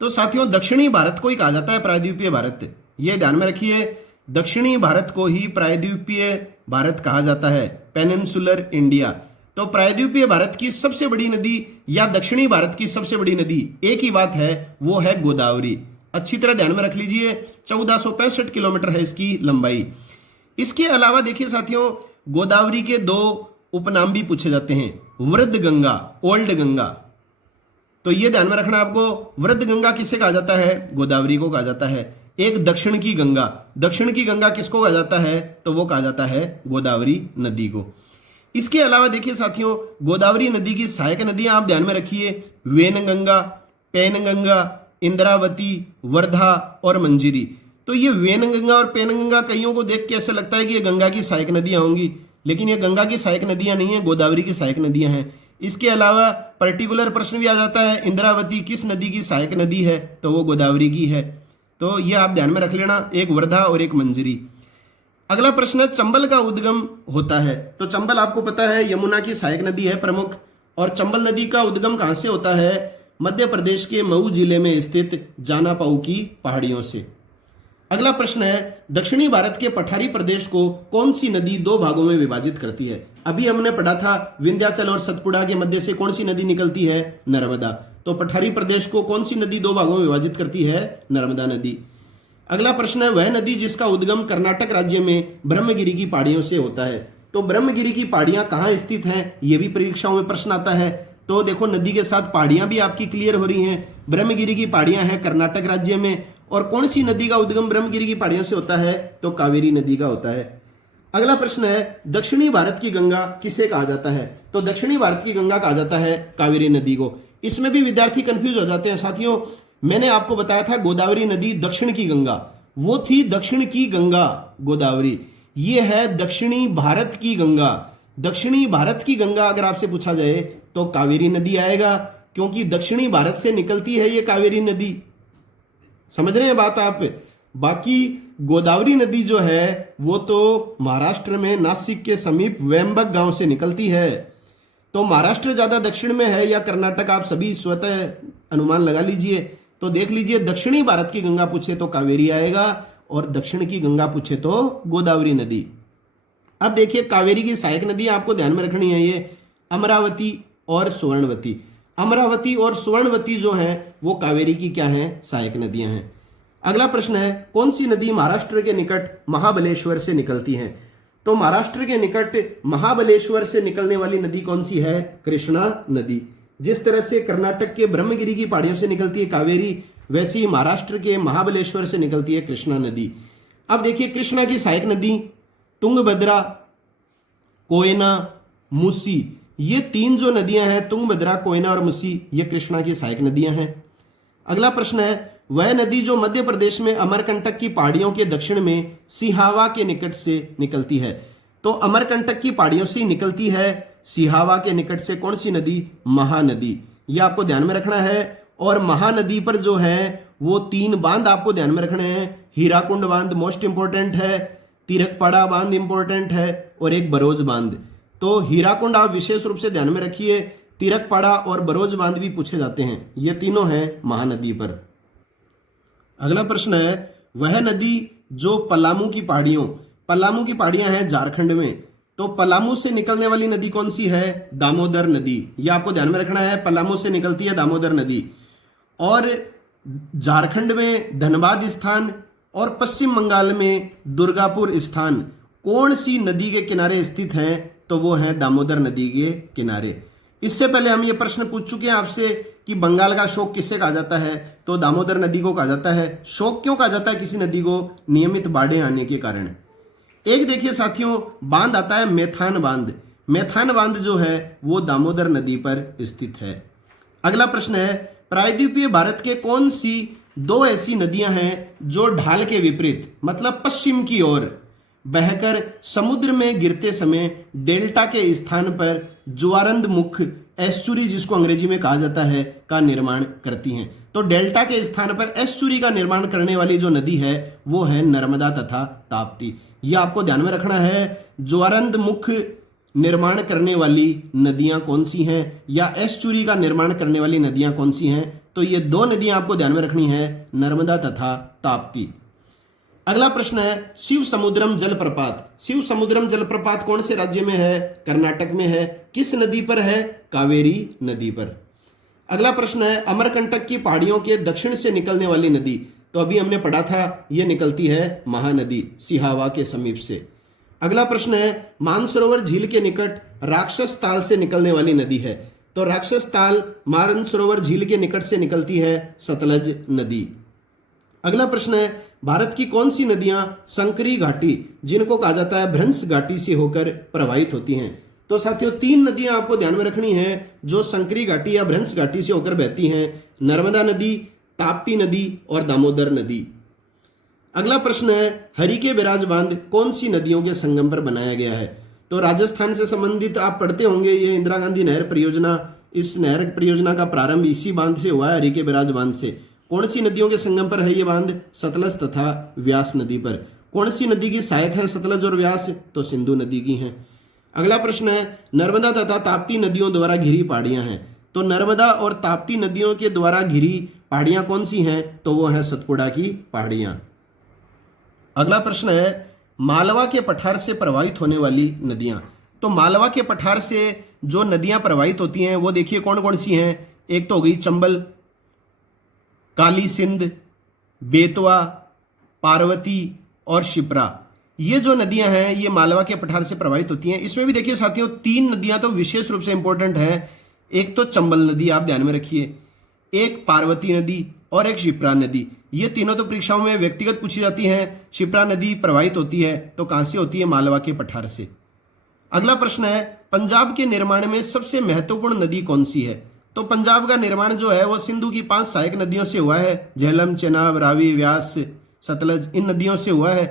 तो साथियों दक्षिणी भारत को ही कहा जाता है प्रायद्वीपीय भारत। ये ध्यान में रखिए, दक्षिणी भारत को ही प्रायद्वीपीय भारत कहा जाता है, पेनिनसुलर इंडिया। तो प्रायद्वीपीय भारत की सबसे बड़ी नदी या दक्षिणी भारत की सबसे बड़ी नदी एक ही बात है, वो है गोदावरी। अच्छी तरह ध्यान में रख लीजिए, 1465 किलोमीटर है इसकी लंबाई। इसके अलावा देखिए साथियों गोदावरी के दो उपनाम भी पूछे जाते हैं, वृद्ध गंगा, ओल्ड गंगा। तो ये ध्यान में रखना आपको, वृद्ध गंगा किसे कहा जाता है? गोदावरी को कहा जाता है। एक दक्षिण की गंगा, दक्षिण की गंगा किसको कहा जाता है? तो वो कहा जाता है गोदावरी नदी को। इसके अलावा देखिए साथियों गोदावरी नदी की सहायक नदियां आप ध्यान में रखिए, वेनगंगा, पैनगंगा, इंद्रावती, वर्धा और मंजिरी। तो ये वेनगंगा और पैनगंगा कईयों को देख के ऐसा लगता है कि ये गंगा की सहायक नदियां होंगी, लेकिन ये गंगा की सहायक नदियां नहीं है, गोदावरी की सहायक नदियां हैं। इसके अलावा पर्टिकुलर प्रश्न भी आ जाता है इंद्रावती किस नदी की सहायक नदी है? तो वो गोदावरी की है। तो ये आप ध्यान में रख लेना, एक वर्धा और एक मंजरी। अगला प्रश्न है चंबल का उद्गम होता है। तो चंबल आपको पता है यमुना की सहायक नदी है प्रमुख, और चंबल नदी का उद्गम कहां से होता है? मध्य प्रदेश के मऊ जिले में स्थित जानापाऊ की पहाड़ियों से। अगला प्रश्न है दक्षिणी भारत के पठारी प्रदेश को कौन सी नदी दो भागों में विभाजित करती है? अभी हमने पढ़ा था विंध्याचल और सतपुड़ा के मध्य से कौन सी नदी निकलती है? नर्मदा। तो पठारी प्रदेश को कौन सी नदी दो भागों में विभाजित करती है? नर्मदा नदी। अगला प्रश्न है वह नदी जिसका उद्गम कर्नाटक राज्य में ब्रह्मगिरी की पहाड़ियों से होता है। तो ब्रह्मगिरी की पहाड़ियां कहां स्थित हैं? यह भी परीक्षाओं में प्रश्न आता है। तो देखो नदी के साथ पहाड़ियां भी आपकी क्लियर हो रही हैं। ब्रह्मगिरी की पहाड़ियां हैं कर्नाटक राज्य में, और कौन सी नदी का उद्गम ब्रह्मगिरी की पहाड़ियों से होता है? तो कावेरी नदी का होता है। अगला प्रश्न है दक्षिणी भारत की गंगा किसे कहा जाता है? तो दक्षिणी भारत की गंगा कहा जाता है कावेरी नदी को। इसमें भी विद्यार्थी कंफ्यूज हो जाते हैं साथियों। मैंने आपको बताया था गोदावरी नदी दक्षिण की गंगा, वो थी दक्षिण की गंगा गोदावरी। ये है दक्षिणी भारत की गंगा। दक्षिणी भारत की गंगा अगर आपसे पूछा जाए तो कावेरी नदी आएगा, क्योंकि दक्षिणी भारत से निकलती है ये कावेरी नदी। समझ रहे हैं बात आप? बाकी गोदावरी नदी जो है वो तो महाराष्ट्र में नासिक के समीप वेम्बक गांव से निकलती है। तो महाराष्ट्र ज्यादा दक्षिण में है या कर्नाटक, आप सभी स्वतः अनुमान लगा लीजिए। तो देख लीजिए दक्षिणी भारत की गंगा पूछे तो कावेरी आएगा, और दक्षिण की गंगा पूछे तो गोदावरी नदी। अब देखिए कावेरी की सहायक नदी आपको ध्यान में रखनी है, ये अमरावती और सुवर्णवती। अमरावती और सुवर्णवती जो हैं वो कावेरी की क्या हैं? सहायक नदियां हैं। अगला प्रश्न है कौन सी नदी महाराष्ट्र के निकट महाबलेश्वर से निकलती है? तो महाराष्ट्र के निकट महाबलेश्वर से निकलने वाली नदी कौन सी है? कृष्णा नदी। जिस तरह से कर्नाटक के ब्रह्मगिरी की पहाड़ियों से निकलती है कावेरी, वैसी महाराष्ट्र के महाबलेश्वर से निकलती है कृष्णा नदी। अब देखिए कृष्णा की सहायक नदी तुंगभद्रा, कोयना, मूसी, ये तीन जो नदियां हैं तुंगभद्रा, कोयना और मूसी, ये कृष्णा की सहायक नदियां हैं। अगला प्रश्न है वह नदी जो मध्य प्रदेश में अमरकंटक की पहाड़ियों के दक्षिण में सिहावा के निकट से निकलती है। तो अमरकंटक की पहाड़ियों से निकलती है सिहावा के निकट से कौन सी नदी? महानदी। ये आपको ध्यान में रखना है। और महानदी पर जो है वो तीन बांध आपको ध्यान में रखने हैं। हीराकुंड बांध मोस्ट इंपोर्टेंट है, तिरकपाड़ा बांध इंपोर्टेंट है, और एक बरोज बांध। तो हीराकुंड आप विशेष रूप से ध्यान में रखिए, तिरकपाड़ा और बरोज बांध भी पूछे जाते हैं। ये तीनों हैं महानदी पर। अगला प्रश्न है, वह नदी जो पलामू की पहाड़ियां हैं झारखंड में, तो पलामू से निकलने वाली नदी कौन सी है? दामोदर नदी। यह आपको ध्यान में रखना है, पलामू से निकलती है दामोदर नदी। और झारखंड में धनबाद स्थान और पश्चिम बंगाल में दुर्गापुर स्थान कौन सी नदी के किनारे स्थित हैं? तो वो है दामोदर नदी के किनारे। इससे पहले हम ये प्रश्न पूछ चुके हैं आपसे कि बंगाल का शोक किसे कहा जाता है? तो दामोदर नदी को कहा जाता है। शोक क्यों कहा जाता है किसी नदी को? नियमित बाढ़ें आने के कारण। एक देखिए साथियों, बांध आता है मेथान बांध। मेथान बांध जो है वो दामोदर नदी पर स्थित है। अगला प्रश्न है, प्रायद्वीपीय भारत के कौन सी दो ऐसी नदियां हैं जो ढाल के विपरीत मतलब पश्चिम की ओर बहकर समुद्र में गिरते समय डेल्टा के स्थान पर ज्वारंद मुख एस्चुरी, जिसको अंग्रेजी में कहा जाता है, का निर्माण करती हैं? तो डेल्टा के स्थान पर एस्चुरी का निर्माण करने वाली जो नदी है वो है नर्मदा तथा ताप्ती। यह आपको ध्यान में रखना है। ज्वारंद मुख निर्माण करने वाली नदियां कौन सी हैं या एस्चुरी का निर्माण करने वाली नदियां कौन सी हैं? तो ये दो नदियां आपको ध्यान में रखनी है, नर्मदा तथा ताप्ती। अगला प्रश्न है, शिव समुद्रम जलप्रपात। शिव समुद्रम जलप्रपात कौन से राज्य में है? कर्नाटक में है। किस नदी पर है? कावेरी नदी पर। अगला प्रश्न है, अमरकंटक की पहाड़ियों के दक्षिण से निकलने वाली नदी, तो अभी हमने पढ़ा था यह निकलती है महानदी सिहावा के समीप से। अगला प्रश्न है, मानसरोवर झील के निकट राक्षस ताल से निकलने वाली नदी है, तो राक्षस ताल मानसरोवर झील के निकट से निकलती है सतलज नदी। अगला प्रश्न है, भारत की कौन सी नदियां संकरी घाटी, जिनको कहा जाता है भ्रंश घाटी से होकर प्रवाहित होती हैं? तो साथियों तीन नदियां आपको ध्यान में रखनी है जो संकरी घाटी या भ्रंश घाटी से होकर बहती हैं, नर्मदा नदी, ताप्ती नदी और दामोदर नदी। अगला प्रश्न है, हरिके बैराज बांध कौन सी नदियों के संगम पर बनाया गया है? तो राजस्थान से संबंधित आप पढ़ते होंगे, ये इंदिरा गांधी नहर परियोजना, इस नहर परियोजना का प्रारंभ इसी बांध से हुआ है, हरिके बैराज बांध से। कौन सी नदियों के संगम पर है ये बांध? सतलज तथा व्यास नदी पर। कौन सी नदी की सहायक है सतलज और व्यास? तो सिंधु नदी की हैं। अगला प्रश्न है, नर्मदा तथा ताप्ती नदियों द्वारा घिरी पहाड़ियां हैं, तो नर्मदा और ताप्ती नदियों के द्वारा घिरी पहाड़ियां कौन सी हैं? तो वो हैं सतपुड़ा की पहाड़ियां। अगला प्रश्न है, मालवा के पठार से प्रवाहित होने वाली नदियां, तो मालवा के पठार से जो नदियां प्रवाहित होती हैं वो देखिए कौन कौन सी हैं। एक तो हो गई चंबल, काली सिंध, बेतवा, पार्वती और शिप्रा। ये जो नदियां हैं ये मालवा के पठार से प्रवाहित होती हैं। इसमें भी देखिए साथियों तीन नदियां तो विशेष रूप से इंपॉर्टेंट है। एक तो चंबल नदी आप ध्यान में रखिए, एक पार्वती नदी और एक शिप्रा नदी। ये तीनों तो परीक्षाओं में व्यक्तिगत पूछी जाती हैं। शिप्रा नदी प्रवाहित होती है तो कहां से होती है? मालवा के पठार से। अगला प्रश्न है, पंजाब के निर्माण में सबसे महत्वपूर्ण नदी कौन सी है? तो पंजाब का निर्माण जो है वो सिंधु की 5 सहायक नदियों से हुआ है, झेलम, चेनाब, रावी, व्यास, सतलज, इन नदियों से हुआ है।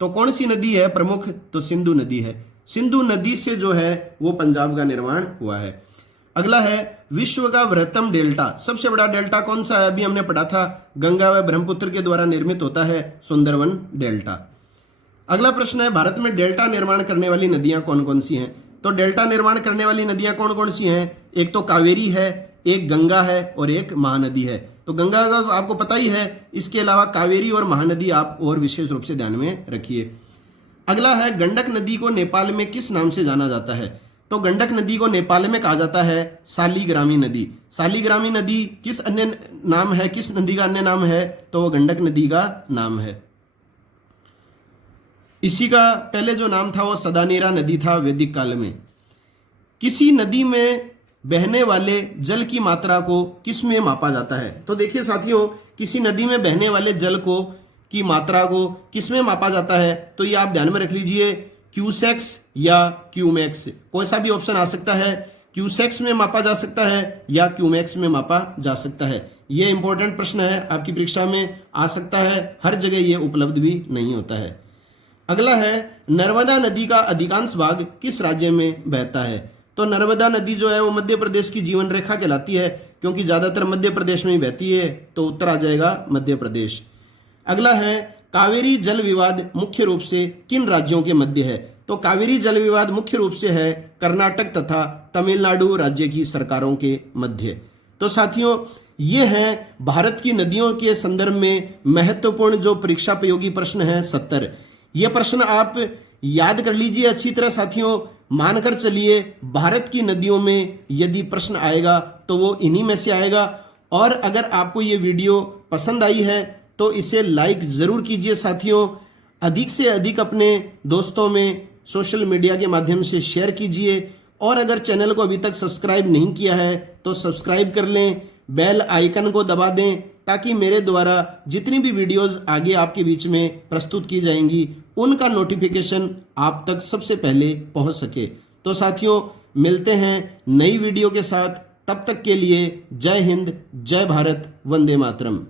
तो कौन सी नदी है प्रमुख? तो सिंधु नदी है। सिंधु नदी से जो है वो पंजाब का निर्माण हुआ है। अगला है, विश्व का बृहत्तम डेल्टा, सबसे बड़ा डेल्टा कौन सा है? अभी हमने पढ़ा था, गंगा व ब्रह्मपुत्र के द्वारा निर्मित होता है सुंदरवन डेल्टा। अगला प्रश्न है, भारत में डेल्टा निर्माण करने वाली नदियां कौन कौन सी हैं? तो डेल्टा निर्माण करने वाली नदियां कौन कौन सी हैं? एक तो कावेरी है, एक गंगा है और एक महानदी है। तो गंगा का आपको पता ही है, इसके अलावा कावेरी और महानदी आप और विशेष रूप से ध्यान में रखिए। अगला है, गंडक नदी को नेपाल में किस नाम से जाना जाता है? तो गंडक नदी को नेपाल में कहा जाता है शालिग्रामी नदी। शालिग्रामी नदी किस अन्य नाम है, किस नदी का अन्य नाम है? तो वो गंडक नदी का नाम है। इसी का पहले जो नाम था वो सदानीरा नदी था वैदिक काल में। किसी नदी में बहने वाले जल की मात्रा को किस में मापा जाता है? तो देखिए साथियों, किसी नदी में बहने वाले जल को की मात्रा को किस में मापा जाता है? तो ये आप ध्यान में रख लीजिए, क्यूसेक्स या क्यूमैक्स, कोई सा भी ऑप्शन आ सकता है। क्यूसेक्स में मापा जा सकता है या क्यूमैक्स में मापा जा सकता है। ये इंपॉर्टेंट प्रश्न है, आपकी परीक्षा में आ सकता है, हर जगह ये उपलब्ध भी नहीं होता है। अगला है, नर्मदा नदी का अधिकांश भाग किस राज्य में बहता है? तो नर्मदा नदी जो है वो मध्य प्रदेश की जीवन रेखा कहलाती है, क्योंकि ज्यादातर मध्य प्रदेश में ही बहती है, तो उत्तर आ जाएगा मध्य प्रदेश। अगला है, कावेरी जल विवाद मुख्य रूप से किन राज्यों के मध्य है? तो कावेरी जल विवाद मुख्य रूप से है कर्नाटक तथा तमिलनाडु राज्य की सरकारों के मध्य। तो साथियों, ये हैं भारत की नदियों के संदर्भ में महत्वपूर्ण जो परीक्षा उपयोगी प्रश्न है 70। ये प्रश्न आप याद कर लीजिए अच्छी तरह साथियों। मानकर चलिए भारत की नदियों में यदि प्रश्न आएगा तो वो इन्हीं में से आएगा। और अगर आपको ये वीडियो पसंद आई है तो इसे लाइक जरूर कीजिए साथियों। अधिक से अधिक अपने दोस्तों में सोशल मीडिया के माध्यम से शेयर कीजिए। और अगर चैनल को अभी तक सब्सक्राइब नहीं किया है तो सब्सक्राइब कर लें, बेल आइकन को दबा दें, ताकि मेरे द्वारा जितनी भी वीडियोस आगे आपके बीच में प्रस्तुत की जाएंगी उनका नोटिफिकेशन आप तक सबसे पहले पहुंच सके। तो साथियों, मिलते हैं नई वीडियो के साथ। तब तक के लिए जय हिंद, जय भारत, वंदे मातरम।